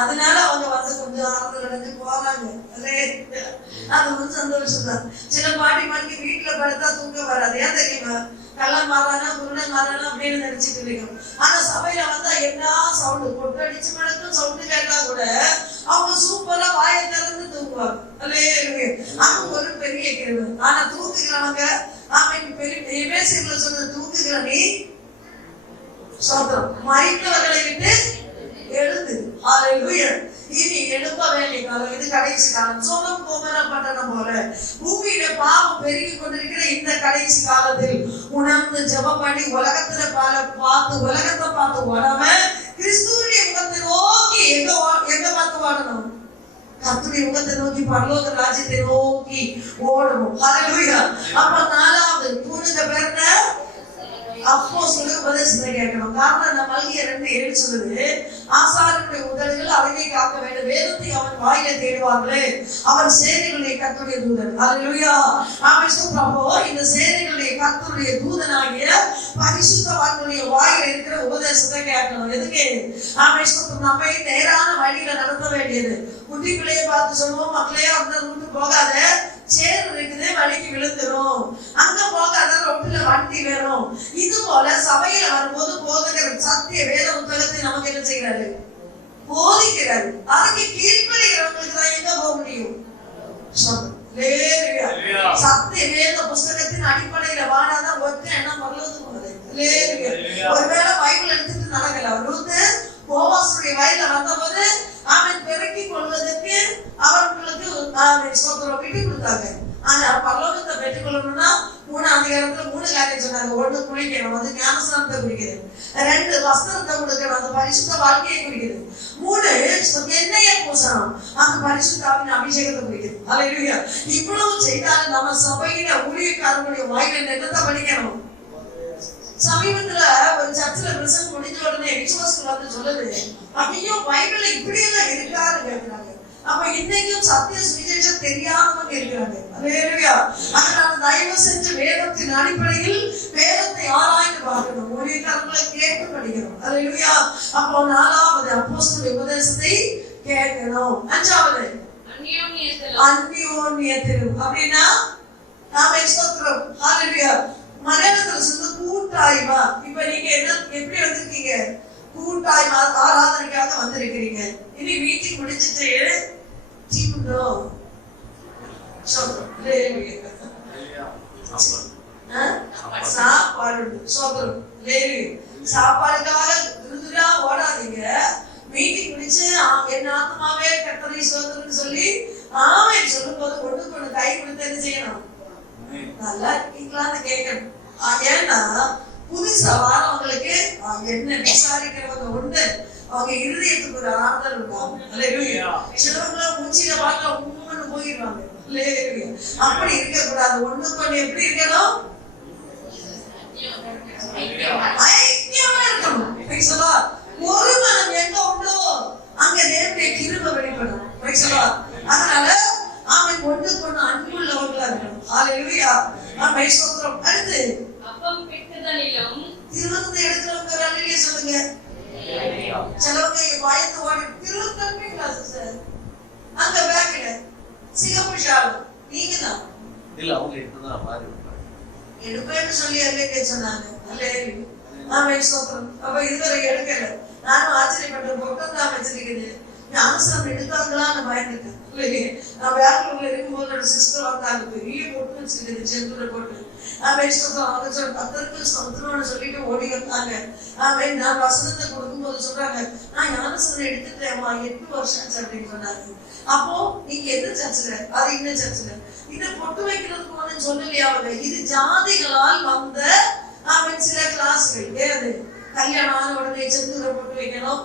அதனால அவங்க வந்து கொஞ்சம் ஆறுதல் அடைஞ்சு போறாங்க. அது வந்து சந்தோஷம் தான். சில பாட்டிமாருக்கு வீட்டுல படுத்தா தூக்கம் வராது. ஏன் தெரியுமா? கள்ளன் மாறானா குருடன் மாறானா அப்படின்னு நினைச்சிட்டு இருக்கோம். ஆனா சபையில வந்தா என்ன சவுண்டு, கொட்டடிச்சு மடக்கும் சவுண்டு கேட்டா கூட அவங்க சூப்பரா வாயை திறந்து தூங்குவாங்க. அவங்க ஒரு பெரிய கேள்வி. ஆனா தூக்குகிறவங்க பேசுகிற சொல்ற தூக்குகிற நீ சொல்றோம் மறித்தவர்களை விட்டு எழுந்து. ஹல்லேலூயா. இனி எழுப்ப வேண்டிய காலம் இது, கடைசி காலம். சோதம் கோமரா பட்டணம் போல பூமியில பாவம் பெருகி கொண்டிருக்கிற இந்த கடைசி காலத்தில் உணர்ந்து ஜெபம் பண்ணி உலகத்துல உலகத்தை பார்த்து ஓடாம கிறிஸ்துவுடைய முகத்தை நோக்கி எங்க பார்த்து வாழணும்? கர்த்தருடைய முகத்தை நோக்கி, பரலோக ராஜ்யத்தை நோக்கி ஓடணும். ஹல்லேலூயா. அப்ப 4வது தூணுக்கு பேர் என்ன? அப்போஸ்தலருடைய உபதேசத்தை கேட்கணும். காரணம் நம்ம மல்கியா 2:7 சொல்லுது, ஆசாரியனுடைய உதடுகள் அறிவை காக்க வேண்டும், வேதத்தை அவன் வாயில தேடுவார்களே அவன் சேனைகளுடைய கர்த்தருடைய தூதன். ஹல்லேலூயா. பிரபு இந்த சேனைகளுடைய கர்த்தருடைய தூதனாகிய பரிசுத்தவான்களுடைய வாயில இருக்கிற உபதேசத்தை கேட்கணும். எதுக்கு? நம்மை நேரான வழியில நடத்த வேண்டியது. குட்டி பிள்ளைய பார்த்து சொல்லுவோம், மக்களையே அந்த ரூட்டு போகாத, சேர் இருக்குது வழிக்கு விழுந்துரும், அங்க போகாத ரொட்டில வண்டி வரும். இது போல சபையில வரும்போது போதகர் சத்திய வேத புத்தகத்தை நமக்கு என்ன செய்யறாரு? போதிக்கிறாரு. அதுக்கு கீழ்ப்படிகிறவங்களுக்கு தான் எங்க போக முடியும்? சத்திய வேத புஸ்தகத்தின் அடிப்படையில வாடாதான் ஒற்ற எண்ணம் பரலோகத்துக்கு போகுது. ஒருவேளை பைபிள் எடுத்துட்டு நடக்கல. ரூத்து போவாசுடைய வயல வந்தபோது அவன் பெருக்கிக் கொள்வதற்கு அவர்களுக்கு விட்டு கொடுத்தாங்க. ஆனா பரலோகத்தை பெற்றுக் கொள்ளணும்னா 3 அதிகாரத்துல 3 காரியம் சொன்னாங்க. 1 குளிக்கணும், அது ஞானஸ்நானத்தை குறிக்கிறது. 2 வஸ்திரத்தை கொடுக்கணும், அது பரிசுத்த வாழ்க்கையை குறிக்கிறது. 3 எண்ணெயை பூசணும், அந்த பரிசுத்தாவின் அபிஷேகத்தை குறிக்கிறது. ஹல்லேலூயா. இவ்வளவு செய்தாலும் நம்ம சபையில ஊழியக்காரர்களுடைய வாயில என்னத்தை படிக்கணும்? சமீபத்துல ஒரு சர்ச்சில் பிரசங்கம் முடிஞ்ச உடனே விசுவாசத்துல வந்து சொல்லுது, ஐயோ பைபிள்ல இப்படி எல்லாம் இருக்கான்னு கேட்கிறாங்க. அப்ப இன்னைக்கும் சத்திய சுவிசேஷம் தெரியாதவங்க இருக்கிறாங்க. அல்லேலூயா. அதனால தயவு செஞ்சு வேதத்தின் அடிப்படையில் வேதத்தை ஆராய்ந்து பார்க்கணும். ஊழியக்காரங்களை கேட்டு படிக்கணும். அல்லேலூயா. அப்போ 4வது அப்போஸ்தலர் உபதேசத்தை கேட்கணும். 5வது அந்நியோன்யத்திலும். அப்படின்னா நாம ஸ்தோத்திரம். ஹalleluya. மரணத்துல சொன்ன கூட்டாய்மா. இப்ப நீங்க என்ன எப்படி வந்திருக்கீங்க? கூட்டாய் ஆராதனைக்காக வந்திருக்கிறீங்க. இனி மீட்டிங் முடிச்சிட்டு டீம்டோ சோதரம் சாப்பாடு சோதரம் சாப்பாடுக்காக விருதுரா ஓடாதீங்க. மீட்டிங் முடிச்சு என் ஆத்மாவே கர்த்தரை சோதரன்னு சொல்லி ஆமென் சொல்லும் போது ஒண்ணுக்கு ஒண்ணு கை கொடுத்து என்ன செய்யணும்? நல்லா இருக்கீங்களான்னு கேட்கணும். ஏன்னா புதுசா வாரவங்களுக்கு என்ன விசாரிக்கிறவங்க உண்டு. அவங்க இருதயத்துக்கு ஒரு ஆறுதல் இருக்கும். சிலவங்க மூச்சில பார்க்க உண்மைன்னு போயிடுவாங்க. அப்படி இருக்க கூடாது. ஒண்ணுக்கு ஒண்ணு எப்படி இருக்கணும்? ஐக்கியமா இருக்கணும். ஒரு மனம் எங்க உண்டோ அங்க தேவனுடைய கிருபை வெளிப்படும். அதனால அவன் ஒண்ணுக்கு ஒண்ணு அன்புள்ளவங்களா இருக்கணும். ஹalleluya. ஆமென் ஸ்தோத்திரம். அடுத்து அப்பம் பிட்டுதலிலும் திருவத்தை எடுக்கிறவங்க அல்லேலூயா சொல்லுங்க. சிலவங்க வாயத்தை ஓடி திருவத்தை கிளாஸ் சார் அங்க பேக்ல சிகப்பு ஷால் நீங்க தான் இல்ல அவங்க எடுத்ததா மாதிரி எடுப்பேன்னு சொல்லி அல்லேலூயா சொன்னாங்க. அல்லேலூயா. ஆமென் ஸ்தோத்திரம். அப்ப இதுவரை எடுக்கல. நானும் ஆச்சரியப்பட்டேன். பொட்டம் தான் வச்சிருக்குது. ஞானஸ்நானம் எடுத்தாங்களான்னு பயந்துட்டேன். நான் வேலூர்ல இருக்கும்போது ஒரு சிஸ்டர் வந்தாங்க. பெரிய பொட்டு வச்சிருக்குது செந்தூர போட்டு. அவங்க கத்தருக்கு சமுத்திரம்னு சொல்லிட்டு ஓடி வந்தாங்க. நான் வசனத்தை கொடுக்கும்போது சொல்றாங்க, நான் ஞானஸ்நானம் எடுத்துட்டேன்மா 8 வருஷம் ஆச்சு அப்படின்னு சொன்னாங்க. அப்போ நீங்க எந்த சர்ச்சுல? அது இந்த சர்ச்சுல. இதை பொட்டு வைக்கிறதுக்கு ஒண்ணு சொல்லலையா அவங்க? இது ஜாதிகளால் வந்த சில கிளாஸ்கள். ஏது கல்யாணம் ஆன உடனே செந்தூர போட்டு வைக்கணும்.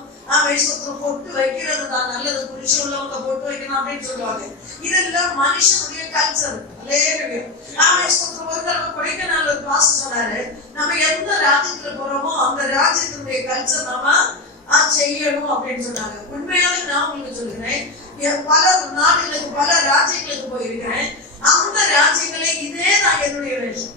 பொட்டு வைக்கிறது தான் நல்லது. குறிச்சு உள்ளவங்க பொட்டு வைக்கணும் அப்படின்னு சொல்லுவாங்க. இதெல்லாம் மனுஷனுடைய கல்ச்சர். ஒரு தடவை கொடைக்கானல் ஒரு கிளாஸ் சொன்னாரு, நம்ம எந்த ராஜ்யத்துல போறோமோ அந்த ராஜ்யத்தினுடைய கல்ச்சர் நம்ம செய்யணும் அப்படின்னு சொன்னாங்க. உண்மையாலே நான் உங்களுக்கு சொல்லுகிறேன், பல நாடுகளுக்கு பல ராஜ்யங்களுக்கு போயிருக்கிறேன். அந்த ராஜ்யங்களே இதே தான் என்னுடைய வேஷம்.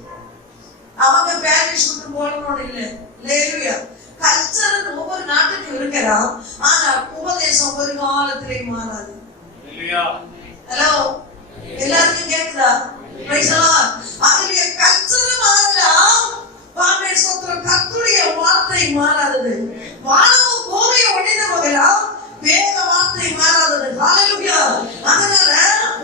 அவங்க பேரிஷ் விட்டு போடணும்னு இல்லை. லேலுயா. கல்ச்சர் ஒவ்வொரு நாட்டுக்கும் இருக்கலாம். ஆனா உபதேசம் ஒரு காலத்திலே மாறாது. ஹலோ, எல்லாருக்கும் கேக்குதா? அதுடைய கல்ச்சர் மாறலாம். கர்த்தருடைய வார்த்தை மாறாதது. வானமும் பூமியும் ஒழிந்து போகலாம், வேத வார்த்தை மாறாதது. ஹalleluya. அதனால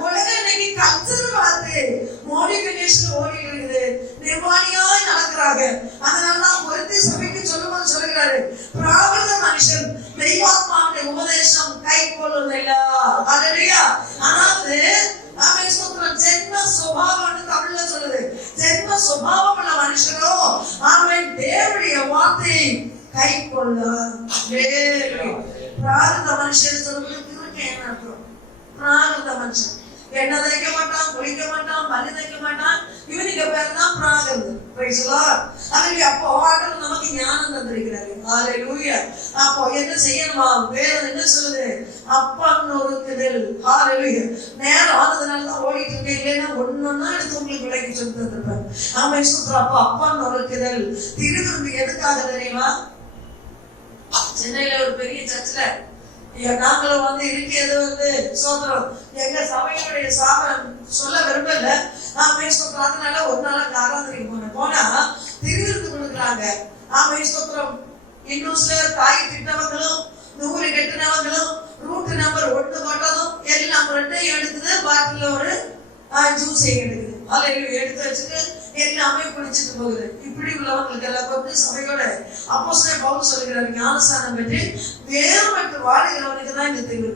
உலக இன்னைக்கு கல்ச்சர் பார்த்து மோடிஃபிகேஷன் ஓடி இருக்குது. நிர்வாணியாய் நடக்கிறாங்க. அதனாலதான் பொருத்தி சபைக்கு சொல்லும்போது சொல்லுகிறாரு, பிராகிருத மனுஷன் தெய்வாத்மாவுடைய உபதேசம் கை கொள்வதில்லை. ஹalleluya. அதாவது ஜென்ம சுபாவம்னு தமிழ்ல சொல்லுது. ஜென்ம சுபாவம் உள்ள மனுஷனோ அவன் தேவனுடைய வார்த்தையை கை கொள்ள. பிராகிருத மனுஷன் சொல்லும்போது என்ன அர்த்தம்? பிராகிருத மனுஷன் என்ன தைக்க மாட்டான், குளிக்க மாட்டான், பல்லு தைக்க மாட்டான். இவனுக்கு பேர் தான் பிராகிருதம். அப்போ ஆண்டவர் நமக்கு ஞானம் தந்திருக்கிறாரு. ஹalleluya. அப்போ என்ன செய்யணுமா? வேதம் என்ன சொல்லுது? அப்பம் நொறுக்குதல். ஹalleluya. நேரம் ஆனதுனால தான் ஓடிட்டு இருக்கேன். இல்லைன்னா ஒன்னொன்னா எடுத்து உங்களுக்கு விளக்கி சொல்லி தந்திருப்பேன். ஆமா சொல்ற. அப்போ அப்பம் நொறுக்குதல் திருவிருந்து எதுக்காக தெரியுமா? சென்னையில ஒரு பெரிய சர்ச்சில் நாங்களும் இருக்கிறது சோதரம். எங்க சபையினுடைய சாபம் சொல்ல விரும்பல. அதனால ஒரு நாள் ஆராதனைக்கு போனா திருவிருந்து கொடுக்குறாங்க. சோத்திரம். இன்னும் சில தாய் திட்டவங்களும் 100 கெட்டினவங்களும் ரூட் நம்பர் 1 கொட்டதும் எல்லாம் 2 எடுத்துது. பாட்டில ஒரு ஜூஸ் எடுக்குது. அதில் எடுத்து வச்சுட்டு எல்லாமே குடிச்சிட்டு போகுது. இப்படி உள்ளவங்களுக்கு எல்லாம் வந்து சபையோட அப்போஸ்தலர் பவுல் சொல்லுகிறார், ஞானஸ்நானம் பெற்று வேறுபட்டு வாழுகிறவனுக்கு தான் இந்த தெரிவு.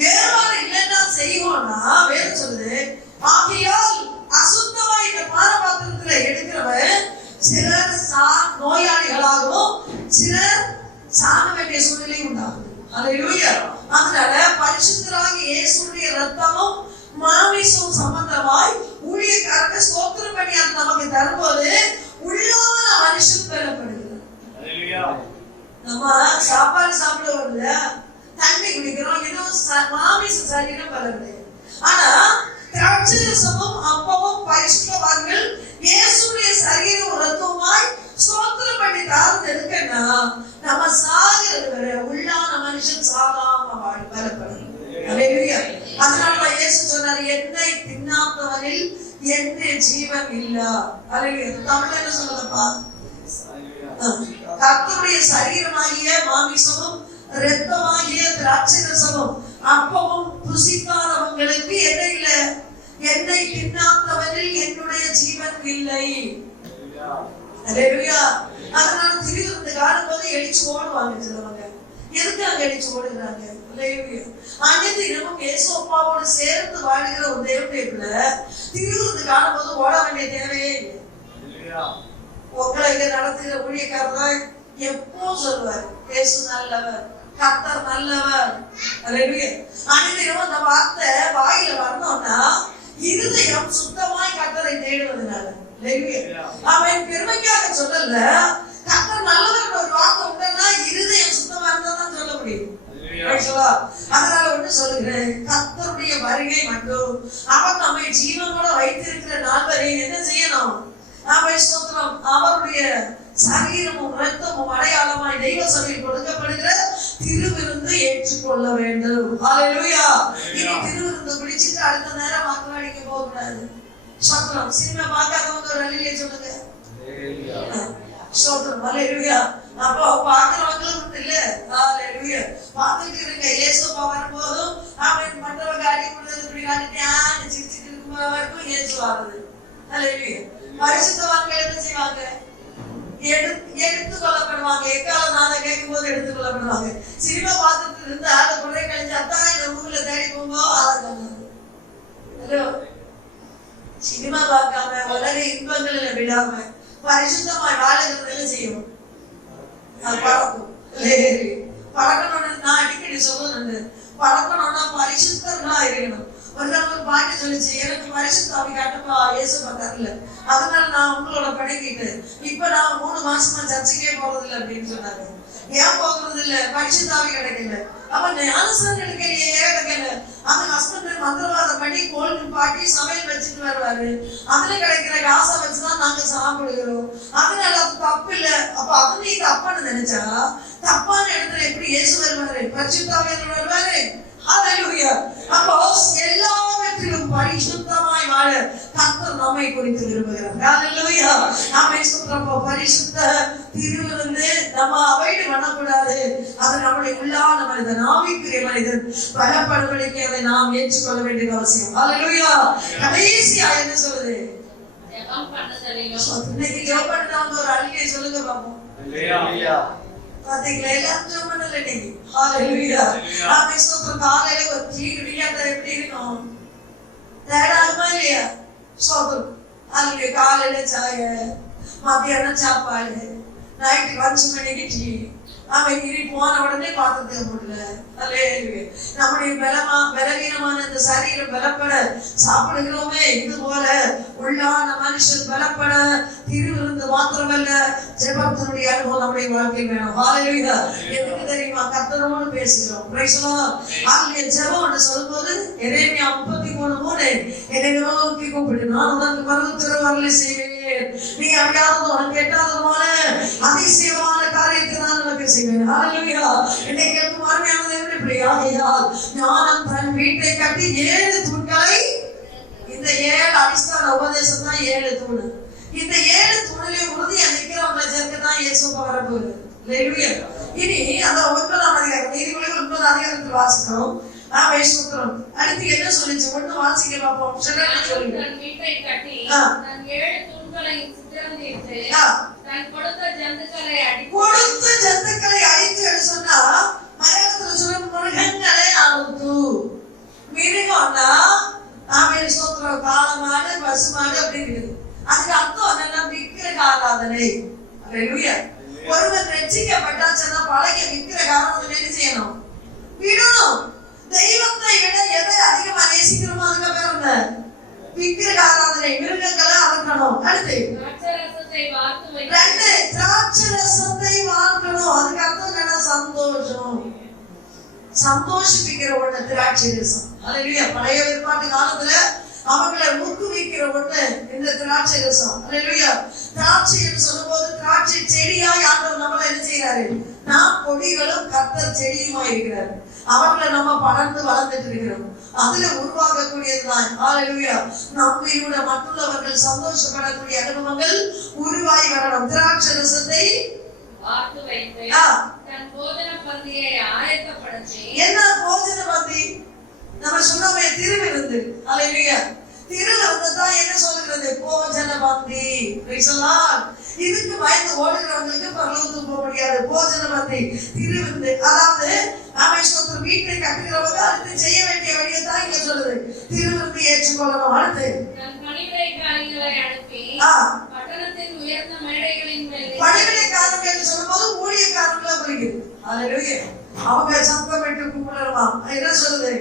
வேறுபாடு இல்லைன்னா செய்வோம்னா வேறு சொல்லுது. ஆகையால் அசுத்தமா இந்த பானபாத்திரத்துல எடுக்கிறவன் சிலர் நோயாளிகளாகவும் சிலர் சாக வேண்டிய சூழ்நிலை உண்டாகுது. அதனால பரிசுத்தராகிய இயேசுடைய ரத்தமும் மாமிசம் சம்பந்தமாய் ஊழியக்காரங்க ஸ்தோத்திரம் பண்ணி அது நமக்கு தரும்போது உள்ளான மனுஷன் பெறப்படுகிறார். நம்ம சாப்பாடு சாப்பிடுவோம்ல, தண்ணி குடிக்கிறோம், இன்னும் மாமிச சரீரம் வளருது. ஆனா திராட்சை ரசமும் அப்பமும் பரிசுத்தவான்கள் இயேசுடைய சரீரம் ரத்தமாய் ஸ்தோத்திரம் பண்ணி தாரது எதுக்குன்னா நம்ம சாகிறது வரை உள்ளான மனுஷன் சாகாம பலப்படும். அதனால இயேசு சொன்னார், என்னை தின்னாதவனில் எந்த ஜீவன் இல்ல. தமிழ் என்ன சொல்லுதப்பா? கர்த்தருடைய சரீரமாகிய மாமிசமும் இரத்தமாகிய திராட்சை ரசமும் அப்பமும் புசிக்காதவங்களுக்கு என்ன இல்ல? என்னை தின்னாதவனில் என்னுடைய ஜீவன் இல்லை. அதனால திருவிருந்து காணும் போது எழுச்சி ஓடுவாங்க சிலவங்க. எதுக்காக எழுச்சி ஓடுகிறாங்க? அன்னைக்கு இயேசு அப்பாவோடு சேர்ந்து வாழ்கிற ஒரு தேவனுடைய திருவிருந்து காணும் போது ஓட வேண்டிய தேவையே இல்லை. உங்களை இங்க நடத்துகிற ஊழியக்காரர் தான் எப்போ சொல்லுவார், இயேசு நல்லவர், கர்த்தர் நல்லவர். அன்னைக்கு அந்த வார்த்தை வாயில வரணும்னா இருதயம் சுத்தமாய் கர்த்தரை தேடுவதனால. அவன் பெருமைக்காக சொல்லல, கர்த்தர் நல்லவர் ஒரு வார்த்தை உண்டா இருதயம் சுத்தமா இருந்தா தான் சொல்ல முடியும். அதனால ஒண்ணு சொல்லுகிறேன், கர்த்தருடைய வருகை மட்டும் அவர் நம்மை ஜீவனோட வைத்திருக்கிற நாள் வரை என்ன செய்யணும்? அவருடைய சரீரமும் ரத்தமும் அடையாளமாய் தெய்வ சபையில் கொடுக்கப்படுகிற திருவிருந்து ஏற்றுக்கொள்ள வேண்டும். ஹல்லேலூயா. இனி திருவிருந்து பிடிச்சிட்டு அடுத்த நேரம் வாக்குவாடிக்க போக கூடாது. சோத்திரம். சினிமா பார்க்காதவங்க ஒரு அல்லேலூயா சொல்லுங்க. சோத்திரம். ஹல்லேலூயா. அப்போ பார்க்கிறவங்களும் இல்ல. ஹல்லேலூயா. பார்த்துட்டு இருக்க இயேசுப்பா வரும்போதும் அவன் மற்றவங்க அடி கொடுத்தது இப்படி காட்டிட்டு சிரிச்சிட்டு இருக்கும் வரைக்கும் இயேசு வருது. ஹல்லேலூயா. பரிசுத்தவான்கள் என்ன செய்வாங்க? எடுத்து கொள்ளப்படுவாங்க. எக்கால நாளை கேட்கும் போது எடுத்துக் கொள்ளப்படுவாங்க. சினிமா பார்த்துட்டு இருந்து ஆளை குறை கழிச்சு அத்தான் இந்த ஊர்ல தேடி போகும்போது சினிமா பார்க்காம உலக இன்பங்களை விடாம பரிசுத்தமாய் வாழுகிறது என்ன செய்யும்? அது பழக்கம். பழக்கணும்னு நான் அடிக்கடி சொல்லுறது, பழக்கணும்னா பரிசுத்தர்களா இருக்கணும். ஒரு பாட்டு சொல்லிச்சு, எனக்கு பரிசுத்தாவி காட்டுப்பா இயேசு பார்த்தாருல, அதனால நான் உங்களோட பழகிட்டு இப்ப நான் 3 மாசமா சர்ச்சைக்கே போறது இல்லை அப்படின்னு சொன்னாங்க. ஏன் போகிறது இல்ல? பரிசுத்தாவி கிடைக்கல. அப்ப ஞானஸ்நானம் கிடைக்கலையே, ஏன் கிடைக்கல? அந்த ஹஸ்பண்ட் மந்திரவாதம் பண்ணி கோல்டு பாட்டி சமையல் வச்சுட்டு வருவாரு. அதுல கிடைக்கிற காசை வச்சுதான் நாங்க சாப்பிடுகிறோம். அதனால அது தப்பு இல்ல. அப்ப அது நீ தப்பான்னு நினைச்சா தப்பான இடத்துல எப்படி இயேசு வருவாரு? பரிசுத்தாவி வருவாரு. ஹல்லேலூயா. அப்போ எல்லாவற்றிலும் பரிசுத்தமாய் வாழ கர்த்தர் நம்மை குறித்து விரும்புகிறார். ஹல்லேலூயா. நாம சொல்றப்போ பரிசுத்த திருவிருந்து நம்ம அவாய்ட் பண்ணக்கூடாது. அது நம்முடைய உள்ளான மனிதன், ஆவிக்குரிய மனிதன் பலப்படுவதற்கு அதை நாம் ஏற்றுக்கொள்ள வேண்டிய அவசியம். ஹல்லேலூயா. கடைசியா என்ன சொல்லுது? இன்னைக்கு ஜெபம் பண்ணவங்க ஒரு அல்லேலூயா சொல்லுங்க பாப்போம். ஹல்லேலூயா. பாத்தீங்களா? எல்லாம் ஜெபம் பண்ணல இன்னைக்கு. ஹல்லேலூயா. நாம சொல்ற காலையில ஒரு டீ குடிக்காத எப்படி இருக்கும்? தேடாகுமா இல்லையா? சோதம். அல்லேலூயா. காலையில சாய, மத்தியானம் சாப்பாடு, நைட்டு 5 மணிக்கு டீ. அவன் இனி போன உடனே பாத்திரத்துக்கு முடியல. நம்முடைய பலவீனமான இந்த சரீரம் பலப்பட சாப்பிடுகிறோமே, இது போல உள்ளான மனுஷன் பலப்பட திருவிருந்து மாத்திரமல்ல ஜெபத்தினுடைய அனுபவம் நம்முடைய வாழ்க்கை வேணும். ஹல்லேலூயா. எதுக்கு தெரியுமா? கர்த்தரோடு பேசுகிறோம். Price the Lord. ஹல்லேலூயா. ஜெபம்னு சொல்லும்போது எரேமியா 33:3 என்னை நோக்கி கூப்பிடு, நான் உனக்கு மறுதர வரலை செய்வேன். நீ அறியாதது உனக்கு எட்டாததுமான அதிசயமான காரியத்தை நான் உனக்கு செய்வேன். ஹல்லேலூயா. இன்னைக்கு எனக்கு அருமையானது எப்படி பிள்ளையாகையால் ஞானம் தன் வீட்டை கட்டி 7 தூண்களை, இந்த 7 அடிஸ்தான உபதேசம் தான் 7 தூண். இந்த 7 தூணிலே உறுதியா நிக்கிறவங்களை சேர்க்கதான் இயேசுப்பா வரப்போகுது. ஹல்லேலூயா. இனி அந்த 9ஆம் அதிகாரம், நீதிமொழிகள் 9ஆம் அதிகாரத்தில் வாசிக்கிறோம். அடுத்து என்ன சொல்லிச்சு? ஒண்ணு வாசிக்க பார்ப்போம். சொல்லுங்க. தன் வீட்டை கட்டி தன் 7 தூண்களை சித்திரந்திட்டு தன் கொடுத்த ஜந்துக்களை அடித்து சொன்னா மலையாளத்துல சொல்ற மிருகங்களை அறுத்து. மிருகம்னா நாம சொல்றோம் காளமாடு, பசுமாடு அப்படின்னு. அதுக்கு அர்த்தம் என்னன்னா விக்கிரக ஆராதனை. ஹல்லேலூயா. ஒருவர் ரட்சிக்கப்பட்டாச்சுன்னா பழைய விக்கிரக ஆராதனை செய்யணும், விடணும். தெய்வத்தை விட எதை அதிகமா நேசிக்கிறோமோ அதுக்கு பேர் என்ன? விக்கிரக ஆராதனை. மிருகங்களை அறுக்கணும். அடுத்து 2 திராட்சை ரசத்தை வார்க்கணும். அதுக்கு அர்த்தம் என்ன? சந்தோஷம். சந்தோஷிப்பிக்கிற ஒண்ணு திராட்சை ரசம். அல்லேலூயா. பழைய ஏற்பாட்டு காலத்துல அவங்களை ஊக்குவிக்கிற ஒண்ணு இந்த திராட்சை ரசம். அல்லேலூயா. திராட்சை என்று சொல்லும் போது திராட்சை செடியாய் ஆண்டவர் நம்மள என்ன செய்யறாரு? நாம் கொடிகளும் கர்த்தர் செடியுமா இருக்கிறார். அவர்களை நம்ம படர்ந்து வளர்ந்துட்டு இருக்கிறோம். அதுல உருவாகக்கூடியதுதான் அல்லேலூயா. நம்மையோட மற்றவர்கள் சந்தோஷப்படக்கூடிய அனுபவங்கள் உருவாகி வரணும். திராட்சை ரசத்தை வார்த்து வைத்து தன் போஜன பந்தியை ஆயத்தப்படுத்தி. என்ன போஜன பந்தி? நம்ம சொன்னோமே திருவிருந்து. அல்லேலூயா. திருவிருந்து தான் என்ன சொல்கிறது? போஜன பந்தி. Price the Lord. இதுக்கு பயந்து ஓடுகிறவங்களுக்கு பரலோகத்துக்கு போக முடியாது. போஜன பந்தி திருவிருந்து. அதாவது நாம சொந்த வீட்டை கட்டுகிறவங்க அடுத்து செய்ய வேண்டிய வழியை தான் இங்க சொல்லுது. திருவிருந்து ஏற்றுக்கொள்ளணும். அடுத்து தன் பணிவிடைக்காரர்களை அனுப்பி பட்டணத்தின் உயர்ந்த மேடைகளின் மேல். பணிவிடைக்காரர்கள் என்று சொல்லும்போது ஊழியக்காரர்களை குறிக்குது. அல்லேலூயா. அவங்க சத்தமிட்டு கூப்பிடணுமா? என்ன சொல்லுது?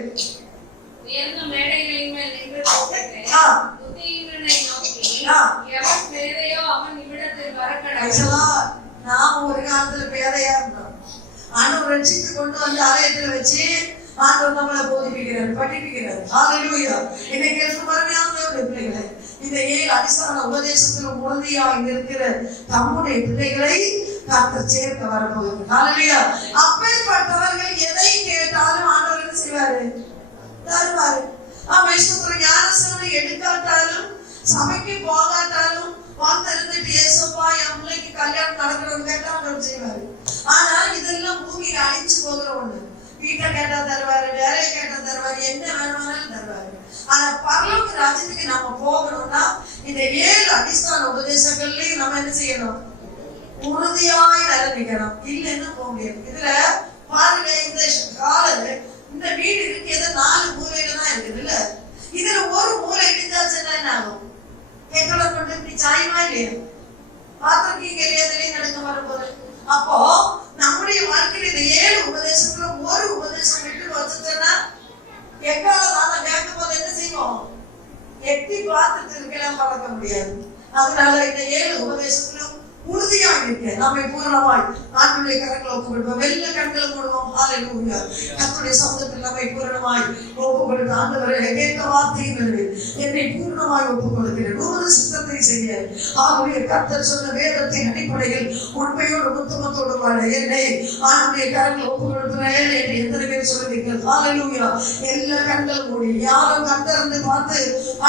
உயர்ந்த மேடைகளின் மேல் நின்று புத்தியினனை நோக்கி எவன் பேதையோ அவன் இவ்விடத்தில் வரக்கடவன். நாம் ஒரு காலத்துல பேதையா இருந்தோம். ஆண்டவர் ரட்சித்து கொண்டு வந்து ஆலயத்துல வச்சு ஆண்டவர் நம்மளை போதிப்பிக்கிறார், படிப்பிக்கிறார். ஹல்லேலூயா. இன்னைக்கு மறுமையான பிள்ளைகளை இந்த 7 அடிஸ்தான உபதேசத்தில் உறுதியாக இருக்கிற தம்முடைய பிள்ளைகளை கர்த்தர் சேர்க்க வரப்போகுது. ஹல்லேலூயா. அப்பேற்பட்டவர்கள் எதை கேட்டாலும் ஆண்டவர் என்ன செய்வாரு? தருவாரு. ஞானஸ்நானம் எடுக்காட்டாலும் சபைக்கு போகாட்டாலும் வந்திருந்துட்டு ஏசப்பா என் பிள்ளைக்கு கல்யாணம் நடக்கணும்னு கேட்டா அவர் செய்வாரு. ஆனா இதெல்லாம் பூமியில அழிச்சு போகிற ஒண்ணு. வீட்டை கேட்டா தருவாரு, வேலையை கேட்டா தருவாரு, என்ன வேணுமானாலும் தருவாரு. ஆனா பரலோக ராஜ்யத்துக்கு நம்ம போகணும்னா இந்த 7 அடிஸ்தான உபதேசங்கள்லயும் நம்ம என்ன செய்யணும்? உறுதியாய் நிலைக்கணும். இல்லைன்னு போக முடியாது. இதுல பாருங்க, இந்த கால இந்த வீடு இருக்கிறது 4 மூலையில தான் இருக்குது இல்ல. இதுல ஒரு மூலை இடிஞ்சாச்சுன்னா என்ன ஆகும்? எங்களை கொண்டு இப்படி சாயமா இல்லையா? பாத்திருக்கீங்க இல்லையா? திடீர்னு நடக்க வரும்போது அப்போ நம்முடைய வாழ்க்கையில இந்த 7 உபதேசத்துல ஒரு உபதேசம் விட்டு வச்சுட்டோம்னா எக்கால நான் கேட்கும் போது என்ன செய்வோம்? எட்டி பார்த்துட்டு இருக்கலாம் பழக்க முடியாது. அதனால இந்த 7 உபதேசத்திலும் உறுதியாக இருக்க நம்மை பூரணமாய் ஆண்டவருடைய கரங்களை ஒப்புக் கொடுப்போம். வெள்ள கண்களை மூடுவோம். ஹல்லேலூயா. கர்த்தருடைய சமூகத்தில் நம்மை பூரணமாய் ஒப்புக் கொடுத்து ஆண்டவரே கேட்ட வார்த்தைகளை என்னை பூரணமாய் ஒப்புக் கொடுக்கிறேன். உமது சித்தத்தை செய்ய ஆண்டவருடைய கர்த்தர் சொன்ன வேதத்தின் அடிப்படையில் உண்மையோடு உத்தமத்தோடு வாழ என்னை ஆண்டவருடைய கரங்களை ஒப்புக் கொடுக்கிறேன் என்று எத்தனை பேர் சொல்லுவீர்கள்? ஹல்லேலூயா. எல்லா கண்கள் மூடி யாரும் கர்த்தர்ந்து பார்த்து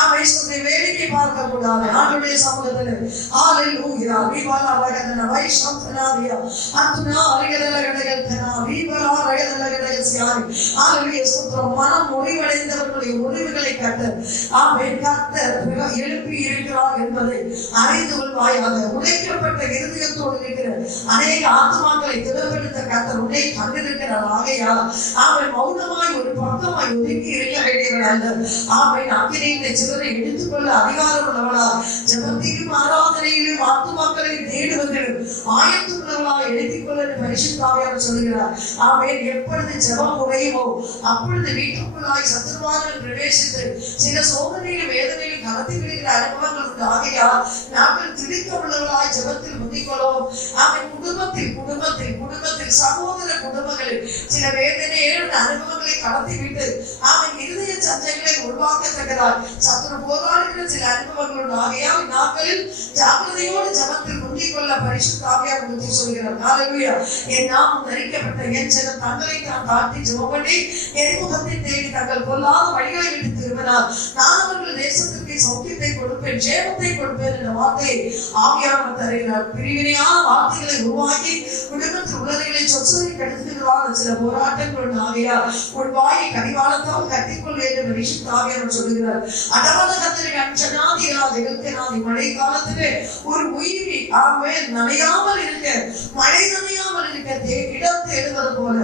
ஆவேசத்தை வேடிக்கை பார்க்க கூடாது. ஆண்டவருடைய சமூகத்தில் ஹல்லேலூயா. ரகதன வைஷந்தனாதியா அத்துனா அரிகதல கடகதனா வீபரா ரகதல கடகசியாரி. ஹல்லேலூயா. ஸ்தோத்திரம். மனம் முடிவடைந்தவர்களுடைய முடிவுகளை கர்த்தர் ஆமென் கர்த்தர் எழுப்பி இருக்கிறார் என்பதை அறிந்து கொள்வாயாக. உடைக்கப்பட்ட இருதயத்தோடு இருக்கிற அநேக ஆத்மாக்களை திடப்படுத்த கர்த்தர் உன்னை கண்டிருக்கிறார். ஆகையால் ஆமென் மௌனமாய் ஒரு பக்கமாய் ஒதுங்கி இருக்க வேண்டியவள் அல்ல. ஆமென் அக்கினியின் சிலரை எடுத்துக்கொள்ள அதிகாரம் உள்ளவளா ஜெபத்திலும் ஆராதனையிலும் ஆத்மாக்களை தேடுவதிலும் ஆயத்துள்ளவளா எழுதிக் கொள்ள பரிசுத்த ஆவியானவர் சொல்கிறார். ஆமென். எப்பொழுது ஜெபம் குறையுமோ அப்பொழுது வீட்டுக்குள்ளாய் சத்துருவார்கள் பிரவேசித்து சில சோதனையிலும் வேதனையிலும் கலத்தி விடுகிற அனுபவங்கள் உண்டு. ஆகையால் நாங்கள் திரிக்க உள்ளவர்களாய் ஜெபத்தில் முந்திக்கொள்வோம். ஆமென். குடும்பத்தில் சகோதர குடும்பங்களில் சில வேதனையோட அனுபவங்களை கடத்தி விட்டு ஆமென் இருதய சஞ்சங்களை உருவாக்கத்தக்கதால் சத்துரு போராடுகிற சில அனுபவங்கள் உண்டு. ஆகையால் நாங்கள் ஜாக்கிரதையோடு ஜெபத்தில் முந்திக்கொள்ள பரிசுத்த ஆவியானவர் புத்தி சொல்கிறார். ஹல்லேலூயா. என் நாமம் தரிக்கப்பட்ட என் ஜனம் தங்களை தான் தாழ்த்தி ஜெபம் பண்ணி என் முகத்தை தேடி தங்கள் பொல்லாத வழிகளை விட்டு திரும்பினார் நான் அவர்கள் தேசத்திற்கு சௌக்கியத்தை கொடுப்பேன், ஜெயத்தை கொடுப்பேன் என்ற வார்த்தையை ஆவியானவர் தருகிறார். பிரிவினையான வார்த்தைகளை உருவாக்கி குடும்பத்தில் உள்ளதைகளை சொற்சொல்லி கெடுத்துகிறார் சில போராட்டங்கள். ஆகையால் உன் வாயை கடிவாளத்தால் கட்டிக்கொள் என்று பரிசுத்த ஆவியானவர் சொல்லுகிறார். அடவத கத்தரை அஞ்சனாதிகளா ஜெகத்தினாதி மழை காலத்திலே ஒரு உயிரி ஆமென் நனையாமல் இருக்க, மழை நனையாமல் இருக்க இடம் தேடுவது போல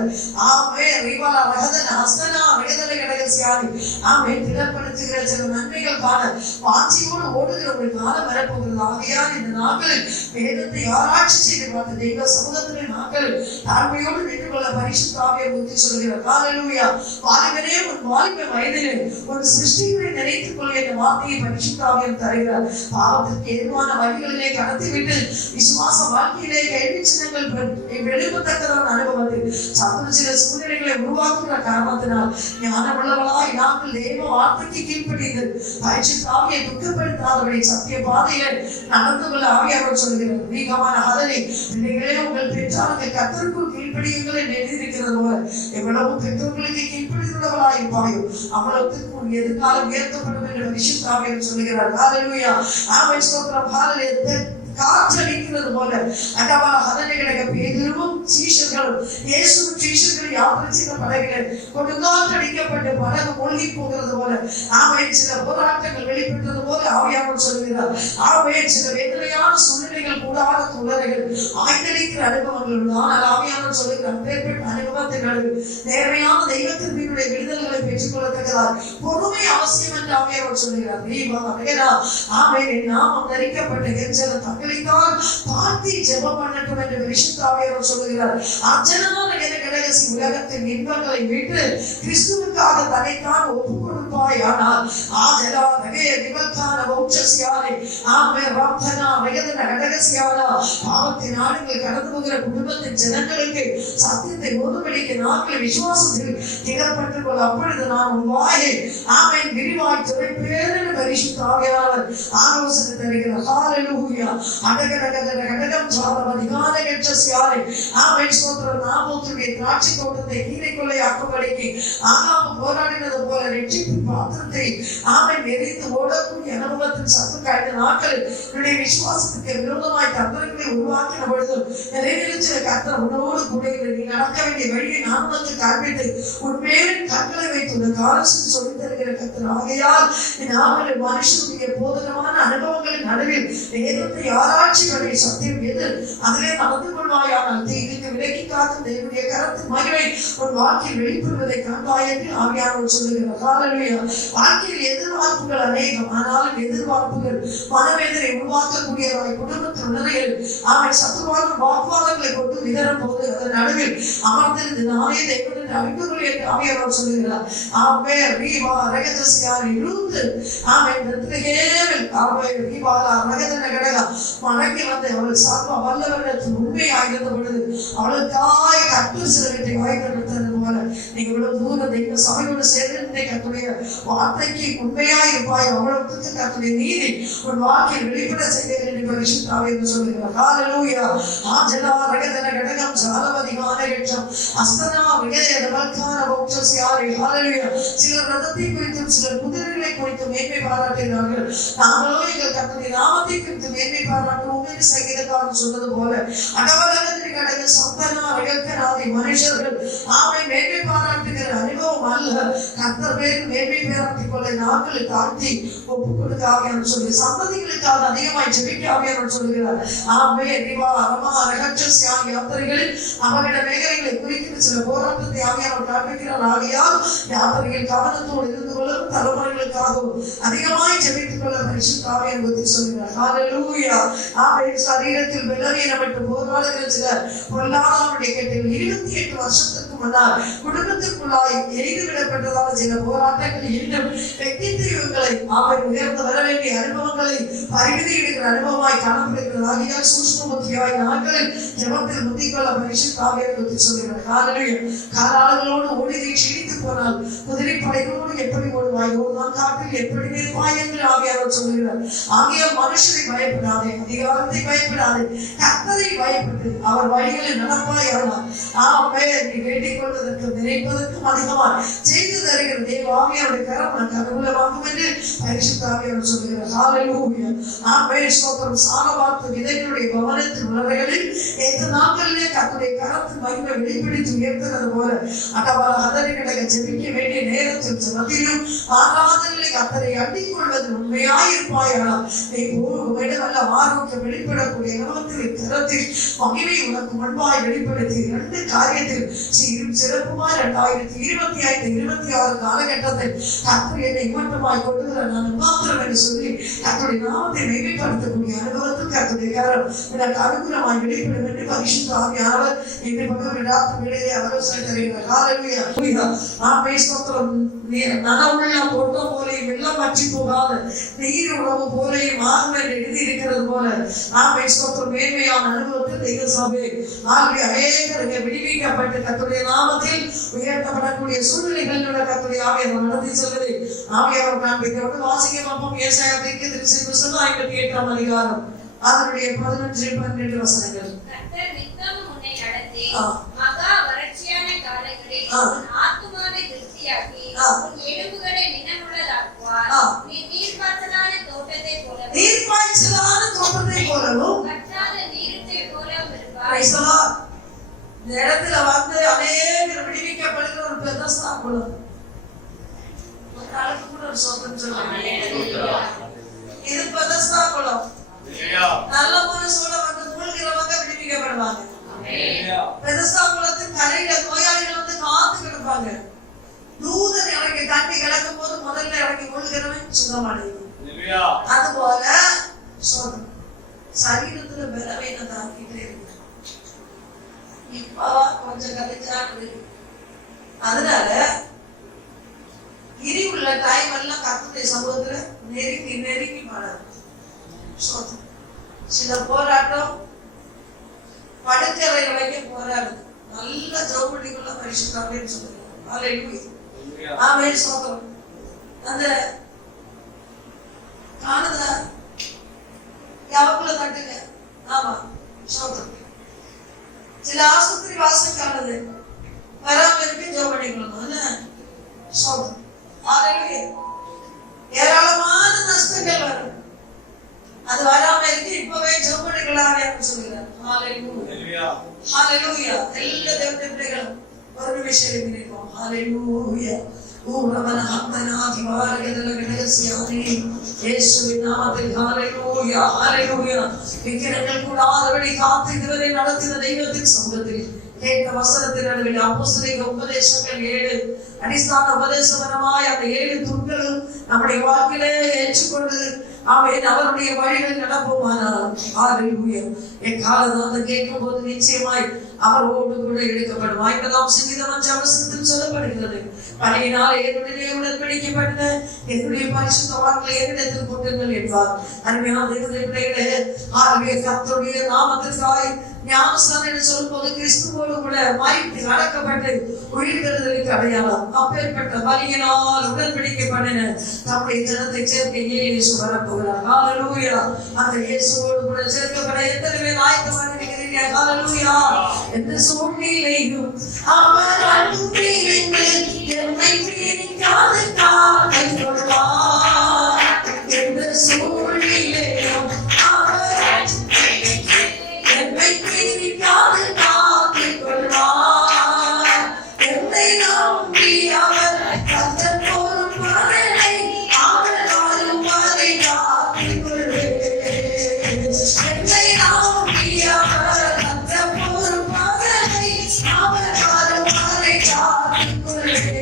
ஆமென் ரிவாலா ரகதன ஹஸ்தனா ரகதன கடகசியாரி ஆமென் திடப்படுத்துகிற சில நன்மைகள் காண வாஞ்சியோடு ஓடுகிற ஒரு காலம் வரப்போகிறது. ஆகையால் இந்த நாட்களில் வேதத்தை ஆராய்ச்சி செய்து பார்த்த தெய்வ சமூகத்திலே நாட்கள் தாழ்மையோடு நின்று கொள்ள பரிசுத்த ஆவியானவர் புத்தி சொல்கிறார். ஹல்லேலூயா. வாலிபனே உன் வாலிப வயதிலே ஒரு சிருஷ்டிகளை நினைத்துக் கொள்ள என்ற வார்த்தையை பரிசுத்த ஆவியானவர் தருகிறார். பாவத்திற்கு எதிரான வழிகளிலே கடத்திவிட்டு விசுவாச வாழ்க்கையிலே கேள்வி சின்னங்கள் வெளிப்பத்தக்கதான அனுபவத்தில் சத்துரு சில சூழ்நிலைகளை உருவாக்குகிற காரணத்தினால் ஞானமுள்ளவளாய் நாங்கள் தேவ வார்த்தைக்கு கீழ்ப்படிந்து பரிசுத்த ஆவியை துக்கப்படுத்தாதபடி சத்திய பாதையில நடந்து கொள்ள ஆவியானவர் சொல்கிறார். நீகமான அதனை பிள்ளைகளே உங்கள் பெற்றார்கள் கர்த்தருக்குள் கீழ்ப்படியுங்கள் என்று எழுதியிருக்கிறது போல எவ்வளவு பெற்றோர்களுக்கு கீழ்ப்படிந்தவர்களாய் இருப்பாயோ அவ்வளவுக்கு உன் எதிர்காலம் உயர்த்தப்படும் என்று பரிசுத்த ஆவியானவர் சொல்கிறார். ஹல்லேலூயா. ஆமென். ஸ்தோத்திரம். ஹல்லேலூயா. காற்றடிக்கிறது போல அடவா அதனை கிடக்க பேதுருவும் சீஷர்களும் இயேசுவும் சீஷர்களும் யாத்திரை செய்த படகில் கொடுங்காற்றடிக்கப்பட்டு படகு மூழ்கி போகிறது போல ஆமென். சில போராட்டங்கள் வெளிப்பட்டது போல ஆவியானவர் சொல்கிறார். ஆமென். சில வேதனையான சூழ்நிலைகள் கூடாத துளரைகள் ஆய்ந்தளிக்கிற அனுபவங்கள். ஆனால் ஆவியானவர் சொல்கிறார் அப்பேற்பட்ட அனுபவத்தின் நடுவில் நேர்மையான தெய்வத்தின் மீனுடைய விடுதல்களை பெற்றுக் கொள்ளத்தக்கதால் பொறுமை அவசியம் என்று ஆவியானவர் சொல்கிறார். ஆமென். என் நாமம் தரிக்கப்பட்ட எஞ்சல தங்களித்தான் பார்த்தி ஜெபம் பண்ணட்டும் என்று பரிசுத்த ஆவியானவர் சொல்கிறார். அர்ச்சனான கடகசி உலகத்தின் இன்பங்களை விட்டு கிறிஸ்துவுக்காக தன்னைத்தான் ஒப்புக் கொடுப்பாய். ஆனால் ஆஜலா நகைய விபத்தான வௌச்சசியானே ஆமென் ரப்தனா வேதன கடகசியானா பாவத்தின் ஆடுகள் கடந்து போகிற குடும்பத்தின் ஜனங்களுக்கு சத்தியத்தை ஓதுபடிக்கு நாட்கள் விசுவாசத்தில் திகழ்பட்டுக் கொள்ள அப்பொழுது நான் உன் வாயை ஆமென் விரிவாய் துறைப்பேர் என்று பரிசுத்த ஆவியானவர் ஆலோசனை தருகிறார். ஹல்லேலூயா. அடகடகடகடகம் சாரவதிகான கெச்சசியானே ஆமென். ஸ்தோத்திரம். நாபோத்துடைய திராட்சை தோட்டத்தை நீரை கொள்ளையாக்கும்படிக்கு ஆகாம் போராடினது போல ரட்சிப்பு பாத்திரத்தை ஆமென் எரிந்து ஓடக்கூடிய அனுபவத்தின் சத்துக்காய்ந்த நாட்களில் என்னுடைய விசுவாசத்துக்கு விரோதமாய் தந்திரங்களை உருவாக்கின பொழுது நிறைவேற்ற கர்த்தர் உன்னோடு கூட நீ நடக்க வேண்டிய வழியை நான் உனக்கு காண்பித்து உண்மையில் கண்களை வைத்துள்ள காலத்தில் சொல்லித் தருகிற கர்த்தர். ஆகையால் நாங்கள் மனுஷனுடைய போதகமான அனுபவங்களின் நடுவில் வேதத்தை ஆராய்ச்சி வரை சத்தியம் எது அதிலே நடந்து கொள்வாயானால் தீங்குக்கு விலக்கி காக்கும் தேவனுடைய கரத்தின் மகிமை உன் வாழ்க்கையில் வெளிப்படுவதை காண்பாய் என்று ஆவியானவர் சொல்லுகிறார். ஹல்லேலூயா. வாழ்க்கையில் எதிர்பார்ப்புகள் அநேகம். ஆனாலும் எதிர்பார்ப்புகள் மனவேதனை உருவாக்கக்கூடியதாய் குடும்பத்தின் உணர்வுகள் அவன் சத்துவான வாக்குவாதங்களை கொண்டு விதரும் போது அதன் நடுவில் அமர்ந்திருந்து நானே தேவன் என்று அறிந்துகொள் என்று ஆவியானவர் சொல்லுகிறார். ஆமென். ரீவா ரகஜசியானி ரூத் ஆமென் பெத்லகேமில் ஆமென் ரீவாலா ரகஜன கடகா மடங்கி வந்து அவள் சார்பா வல்லவரிடத்தில் உண்மையாயிருந்த பொழுது அவளுக்காய் கர்த்தர் சிலவற்றை வாய்ப்படுத்தது போல நீங்க இவ்வளவு தூரம் தெய்வ சபையோடு சேர்ந்து கர்த்தருடைய வார்த்தைக்கு உண்மையாய் இருப்பாய். அவ்வளவுக்கு கர்த்தருடைய நீதி உன் வாழ்க்கையில் வெளிப்பட செய்ய வேண்டும் பரிசுத்த ஆவியானவர் சொல்லுகிறார். ஹல்லேலூயா. ஆஜலா ரகஜன கடகம் சாலவதிகான கெச்சம் அஸ்தனா விகய ரவல்கான வௌச்சசியானே. ஹல்லேலூயா. சிலர் ரதத்தை குறித்தும் சிலர் குதிரைகளை குறித்தும் மேன்மை பாராட்டினார்கள். நாங்களோ எங்கள் கர்த்தருடைய நாமத்தை குறித்து மேன்மை பாராட்டுவோம் என்று சங்கீதக்காரன் சொன்னது போல அடவலகத்தின் கடக சந்தனா விகக்கனாதி மனுஷர்கள் ஆமை மேன்மை பாராட்டுகிற அனுபவம் அல்ல. கர்த்தர் பேருக்கு மேன்மை பாராட்டிக் கொள்ள நாட்களை தாழ்த்தி ஒப்புக் கொடுக்க ஆவியானவர் சொல்லி சந்ததிகளுக்காக அதிகமாய் ஜெபிக்க ஆவியானவர் சொல்லுகிறார். ஆமே ரிவா ரமா ரகச்சசியானி யாத்திரைகளில் அவர்களிட வேகங்களை குறிக்கிற சில போராட்டத்தை ஆவியானவர் காண்பிக்கிறார். ஆகையால் யாத்திரையில் கவனத்தோடு இருந்து கொள்ளும் தலைமுறைகளுக்காகவும் அதிகமாய் ஜெபித்துக் கொள்ள பரிசுத்த ஆவியானவர் சொல்லுகிறார். ஹல்லேலூயா. ஆமென். சரீரத்தில் பலவீனப்பட்டு போராடுகிற சிலர் பொல்லாதவருடைய கேட்டில் 28 வருஷத்துக்கு முன்னால் குடும்பத்திற்குள்ளாய் எரிந்து விடப்பட்டதான சில போராட்டங்கள் இன்னும் வெற்றித்தீவுகளை அவர் உயர்ந்து வர வேண்டிய அனுபவங்களை பரிவிதியிடுகிற அனுபவமாய் காணப்படுகிறது. ஆகையால் சூஷ்மபுத்தியாய் நாட்களில் ஜெபத்தில் முந்திக்கொள்ள பரிசுத்த ஆவியானவர் சொல்கிறார். ஹல்லேலூயா. காலாளர்களோடு ஓடி க்ஷீணித்து போனால் குதிரைப்படைகளோடு எப்படி ஓடுவாய், ஓடுவான் காட்டில் எப்படி நிற்பாய் என்று ஆவியானவர் சொல்கிறார். ஆகையால் மனுஷரை பயப்படாதே, அதிகாரத்தை பயப்படாதே, கர்த்தரை பயப்பட்டு அவர் வழிகளில் நடப்பாயானால் ஆமென் நீ வேண்டிக் கொள்வதற்கு நினைப்பதற்கும் அதிகமாக செய்து தருகிற தேவ ஆவியானுடைய கரம் உனக்கு அனுகூலமாகும் என்று பரிசுத்த ஆவியானவர் சொல்கிறார். ஹல்லேலூயா. ஆமென். ஸ்தோத்திரம். சாலவார்த்த விதைகளுடைய பவனத்தின் உணர்வுகளில் எந்த நாட்களிலே கர்த்தருடைய கரத்தின் மகிமை வெளிப்படுத்தி உயர்த்துகிறது போல அடவா அதனை கிடக்க ஜெபிக்க வேண்டிய நேரத்தில் ஜெபத்திலும் ஆராதனைகளை கர்த்தரை அண்டிக் கொள்வது உண்மையாயிருப்பாயானால் நீ போகும் நல்ல ஆரோக்கியம் வெளிப்படக்கூடிய கரத்தில் மகிமை உனக்கு முன்பாய் வெளிப்படுத்தி 2 காரியத்தில் சிறு சிறப்புமா 2025-26 காலகட்டத்தில் கர்த்தர் என்னை இம்மட்டமாய் கொண்டுகிற நான் மாத்திரம் என்று சொல்லி கர்த்தருடைய நாமத்தை மேம்படுத்தக்கூடிய அனுபவத்தில் கர்த்தருடைய கரம் எனக்கு அனுகூலமாய் வெளிப்படும் என்று பரிசுத்த ஆவியானவர் என்னை பகவதிலே ஆலோசனை தருகிறார். ஹல்லேலூயா. ஆமென். ஸ்தோத்திரம். நனவுள்ள தோட்டம் போலே வெள்ளம் வற்றி போகாத நீர் உணவு போலே மார்மேல் எழுதி இருக்கிறது போல ஆமென். ஸ்தோத்திரம். மேன்மையான அனுபவத்தில் தெய்வ சபை அநேகருக்கு விடுவிக்கப்பட்டு கர்த்தருடைய நாமத்தில் உயர்த்தப்படக்கூடிய சூழ்நிலைகளோட கர்த்தருடைய ஆவியானவர் நடத்தி செல்வதை ஆவியானவர் காண்பிக்கிறோம். வாசிக்க பார்ப்போம். ஏசாயா தீர்க்கதரிசி புத்தகம் 58ஆம் அதிகாரம் அதனுடைய 11-12 வசனங்கள். கர்த்தர் நித்தமும் உன்னை நடத்தி மகா வறட்சியான காலங்களில் உன் ஆத்துமாவை திருப்தியாக்கி உன் எலும்புகளை நினமுள்ளதாக்குவார். நீ நீர்ப்பாய்ச்சலான தோட்டத்தை போலவும் வற்றாத நீரூற்றை போலவும் இருப்பாய். இந்த இடத்துல வந்து அநேகர் விடுவிக்கப்படுகிற ஒரு பெதஸ்தா குளம். ஒரு நாளுக்கு கூட ஒரு சொந்தம் சொல்லுவாங்க. இது பெதஸ்தா குளம். நல்ல மனசோட வந்து மூழ்கிறவங்க விடுவிக்கப்படுவாங்க. பெதஸ்தா குளத்தின் கரையில நோயாளிகள் வந்து காத்து கிடப்பாங்க. தூதன் இறங்கி தண்ணி கிடக்கும் போது முதல்ல இறங்கி மூழ்கிறவன் சுகமடையும். அதுபோல சோதனை சரீரத்துல பலவீனத்தை தாக்கிட்டே இருக்கு. இப்ப கொஞ்சம் கலைச்சா இருக்கு. அதனால இனி உள்ள டைம் எல்லாம் கர்த்தருடைய சமூகத்துல நெருங்கி நெருங்கி பாடாது. சில போராட்டம் படுக்கறை வரைக்கும் போராடுது. நல்ல ஜோபடிக்குள்ள பரிசுத்தாவேன்னு சொல்லுங்க. ஹல்லேலூயா. ஆமென். ஸ்தோத்திரம். அந்த காணுதா யாவுக்குள்ள தட்டுங்க. ஆமா. ஸ்தோத்திரம். சில ஆஸ்பத்திரி வாசம் காணுது வராம இருக்கு ஜோபடிக்கணும். ஸ்தோத்திரம். ஹல்லேலூயா. ஏராளமான நஷ்டங்கள் வரும். அது வராம இருக்கு. இப்பவே ஜோபடிக்கலாமே சொல்லுகிறார். ஹல்லேலூயா. ஹல்லேலூயா. எல்லா தேவனுடைய பிள்ளைகளும் ஒரு நிமிஷம் நினைப்போம். ஹல்லேலூயா. ஊரவன ஹந்தனாதி வாரகதல கணசியானே இயேசுவின் நாமத்தில் ஹல்லேலூயா. ஹல்லேலூயா. விக்கிரங்கள் கூடாதபடி காத்து இதுவரை நடத்தின தெய்வத்தின் சமூகத்தில் கேட்ட வசனத்தின் நடுவில் அப்போஸ்தலிக உபதேசங்கள் 7 அடிஸ்தான உபதேசபரமாய் அந்த 7 தூண்களும் நம்முடைய வாழ்க்கையிலே ஏற்றுக்கொண்டு அவருடைய வழிகள் நடப்போமானால் ஹல்லேலூயா. எக்காலதான் கேட்கும் போது நிச்சயமாய் அவரோடு கூட எடுக்கப்படும். 50 வசனத்தில் சொல்லப்படுகிறது. பழையினால் என்னுடைய உடன்படிக்கப்பட்ட என்னுடைய பரிசுத்த வார்த்தை என்னிடத்தில் கொண்டுங்கள் என்பார். அருமையான தேவனுடைய பிள்ளைகளே, கர்த்தருடைய நாமத்திற்காய் ஞானஸ்நானம் என்று சொல்லும் போது கிறிஸ்துவோடு கூட மரித்து அடக்கப்பட்டு உயிர்த்தெழுதலுக்கு அடையாளம். அப்பேற்பட்ட பலியினால் உடன்படிக்கப்பட்ட நம்முடைய ஜனத்தை சேர்க்க இயேசு வரப்போகிறார். ஹல்லேலூயா. அந்த இயேசுவோடு கூட சேர்க்கப்பட எத்தனை பேர் ஆயத்தமாக இருக்கிறீர்கள்? ஹல்லேலூயா. எந்த சூழ்நிலையும் அவர் அன்பிலிருந்து என்னை பிரிக்காது காத்துக் கொள்வார். எந்த சூழ்நிலையும் அவர் என்னை பிரிக்காது காத்துக் கொள்வார். என்னை நம்பி அவர் கர்த்தர் போலும் பலனை அவர் வாழும் வரை காத்துக் கொள்வேன். என்னை நம்பி அவர் கர்த்தர் போலும் பலனை அவர் வாழும் வரை காத்துக் கொள்வேன்.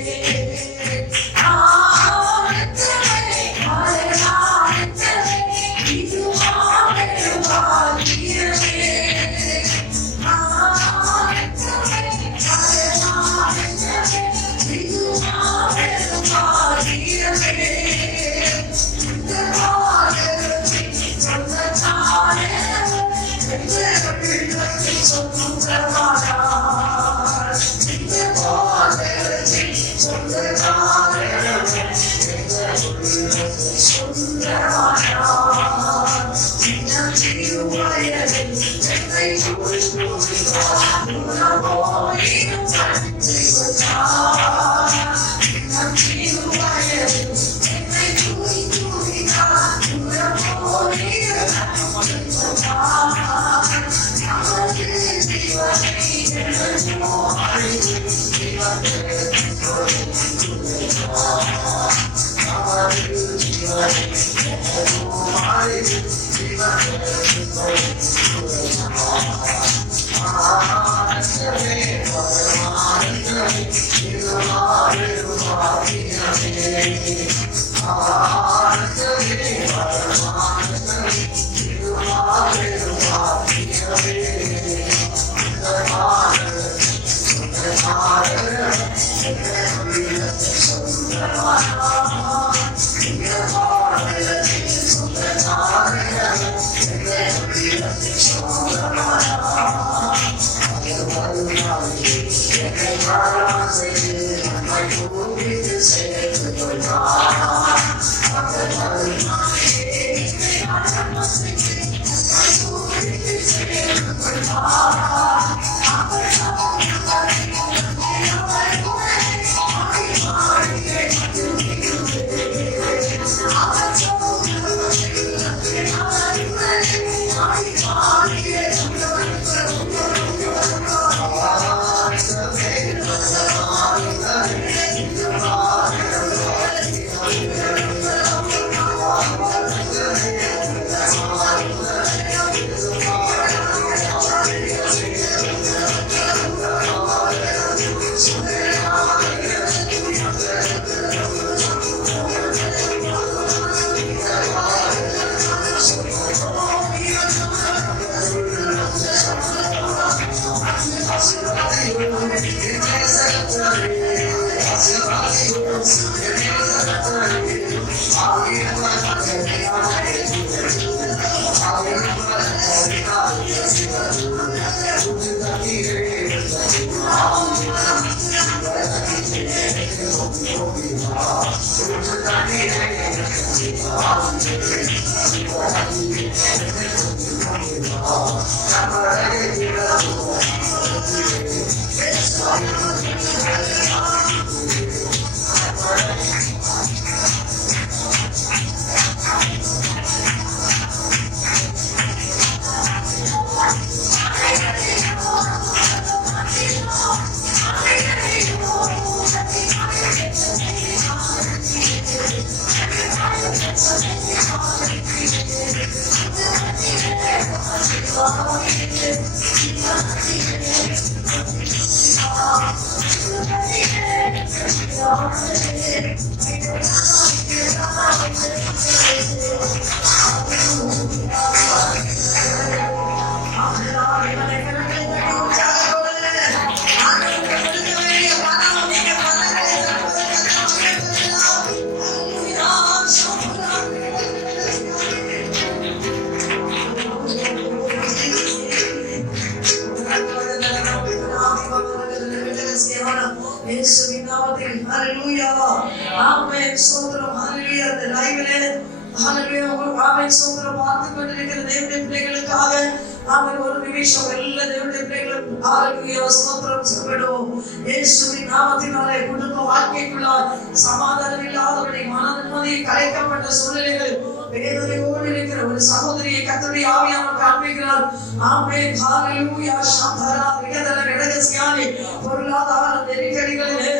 சமாதானம் இல்லாதவனை மன நிம்மதியை கலைக்கப்பட்ட சூழ்நிலைகள் வேதனையோடு இருக்கிற ஒரு சகோதரியை கர்த்தருடைய ஆவியானவர் காண்பிக்கிறார். ஆமென். ஹalleluya. சந்தரா விகதல விடகசியானி பொருளாதார நெருக்கடிகளிலே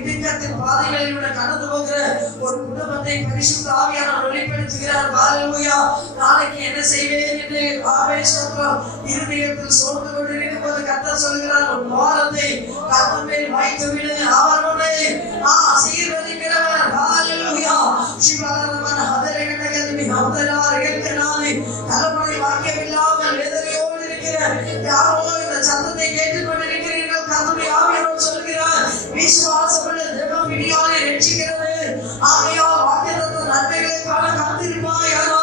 இடுக்கத்தின் பாதைகளில் கடந்து போகிற ஒரு குடும்பத்தை பரிசுத்த ஆவியானவர் வெளிப்படுத்துகிறார். ஹalleluya. நாளைக்கு என்ன செய்வேன் என்று இருதயத்தில் சோர்ந்து கொண்டிருக்கும் போது கர்த்தர் சொல்கிறார், ஒரு வாரத்தை கர்த்தர் மேல் வைத்து விடு, அவர் உன்னை ஆசீர்வதிக்கிறவர். ஹalleluya. சிவராமன் ஹதரகனகதி ஹதராரகனானி தலைமுறை வாக்கியமில்லாமல் வேதனையோடு இருக்கிற யாரோ இந்த சத்தத்தை கேட்டுக்கொண்டிருக்கிறீர்கள். கர்த்தருடைய ஆவியானவர் சொல்கிறார், விசுவாசமுள்ள தேவன் விடியாலை ரட்சிக்கிறது. ஆகையால் வாக்கியத்த நன்மைகளை காண காத்திருப்பாயானா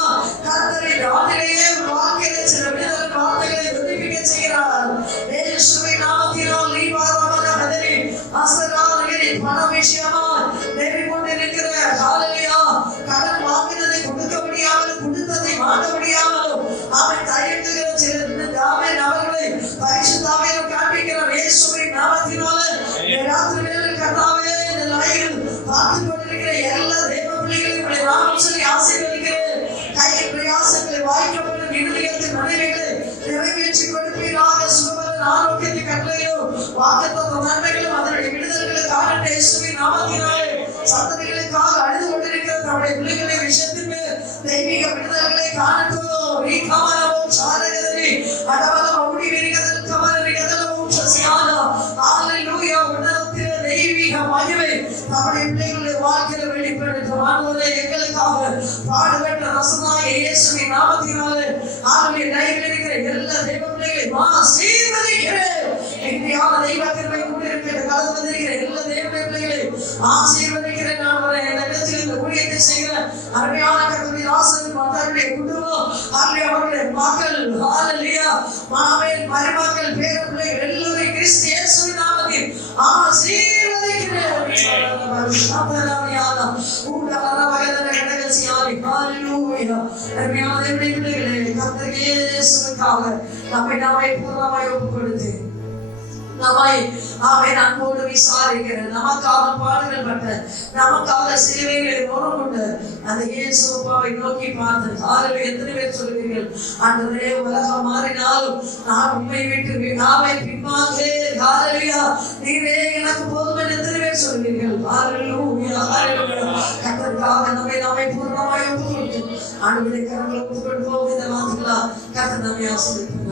கர்த்தரின் நாளிலேயே வாக்கியத்தில் சில விடுதலை வார்த்தைகளை உறுதிப்பிக்க செய்கிறார். இயேசுவின் நாமத்தினால் லீபாராமன ஹதரி அஸ்தரானகிரி பண விஷயமா நெறி கொண்டிருக்கிற ஹalleluya. கடன் வாங்கினதை கொடுக்க முடியாமல் கொடுத்ததை வாங்க முடியாமல் அவன் தயங்குகிற சில நபர்களை பரிசுத்த ஆவியானவர் காண்பிக்கிறார். இயேசுவின் நாமத்தினால ராத்திரி வேளையில் கர்த்தாவே இந்த லைவில் பார்த்துக் கொண்டிருக்கிற எல்லா தேவ பிள்ளைகளையும் நாமம் சொல்லி ஆசீர்வதிக்கிறேன். கையின் பிரயாசங்களை வாய்க்கப்படும் இருதயத்தின் மனைவிகளை நிறைவேற்றி கொடுப்பீராக. சுகபலன் ஆரோக்கியத்தை கட்டளையோ வாக்குத்தத்த நன்மைகளும் அதனுடைய விடுதல்களை காணட்டும். இயேசுவின் நாமத்தினாலே சந்ததிகளுக்காக அழுது கொண்டிருக்கிற நம்முடைய பிள்ளைகளை விஷயத்திற்கு தெய்வீக விடுதல்களை காணட்டும். ரீகாமனவும் சாரகதரி அடவலம் ஓடி விரிகதல் கமரிகதலும் சசியானா. ஹalleluya. உன்னதத்திலே தெய்வீக மகிமை நம்முடைய பிள்ளைகளுடைய வாழ்க்கையில் வெளிப்படட்டும். நமக்காக பாடுபட்ட ரசனாய இயேசுவின் நாமத்தினாலே ஆளுடைய லைவில் இருக்கிற எல்லா தெய்வ பிள்ளைகளையும் ஆசீர்வதிக்கிறேன். இன்றையான தெய்வ கிருபை கூட இருக்கிற கலந்து வந்திருக்கிற எல்லா தெய்வ பிள்ளைகளையும் ஆசீர்வதிக்கிறேன். நான் இடத்தில் இந்த ஊழியத்தை செய்கிற அருமையான கர்த்தருடைய ஆசீர்வாதம் மற்றவருடைய குடும்பம் அவருடைய மக்கள் மாமன் மருமக்கள் பேர பிள்ளைகள் எல்லாரையும் கிறிஸ்து இயேசுவின் நாமத்தில் ஆசீர்வதிக்கிறேன். நம்மை நாமே பூர்ணமாய் ஒப்புக்கொடுத்து நம்மை அன்போடு விசாரிக்கிறேன். நமக்காக பாடுகள் பட்ட நமக்காக சிலுவைகளை உணர்வுண்ட அந்த இயேசுவை நோக்கி பார்த்து ஆளுநர் எத்தனை பேர் சொல்லுவீர்கள், ஆண்டவரே உலகம் மாறினாலும் நான் உண்மை விட்டு நாவை பின்வாங்கே நீரே எனக்கு போதும் என்று எத்தனை பேர் சொல்லுவீர்கள். கர்த்தருக்காக நம்மை பூர்ணமாய் ஒப்புக்கொடுத்து ஆண்டவரை கரங்களை ஒப்புக்கொடுப்போம். இந்த வார்த்தைகளா கர்த்தர் நம்மை ஆசீர்வதிப்பார்.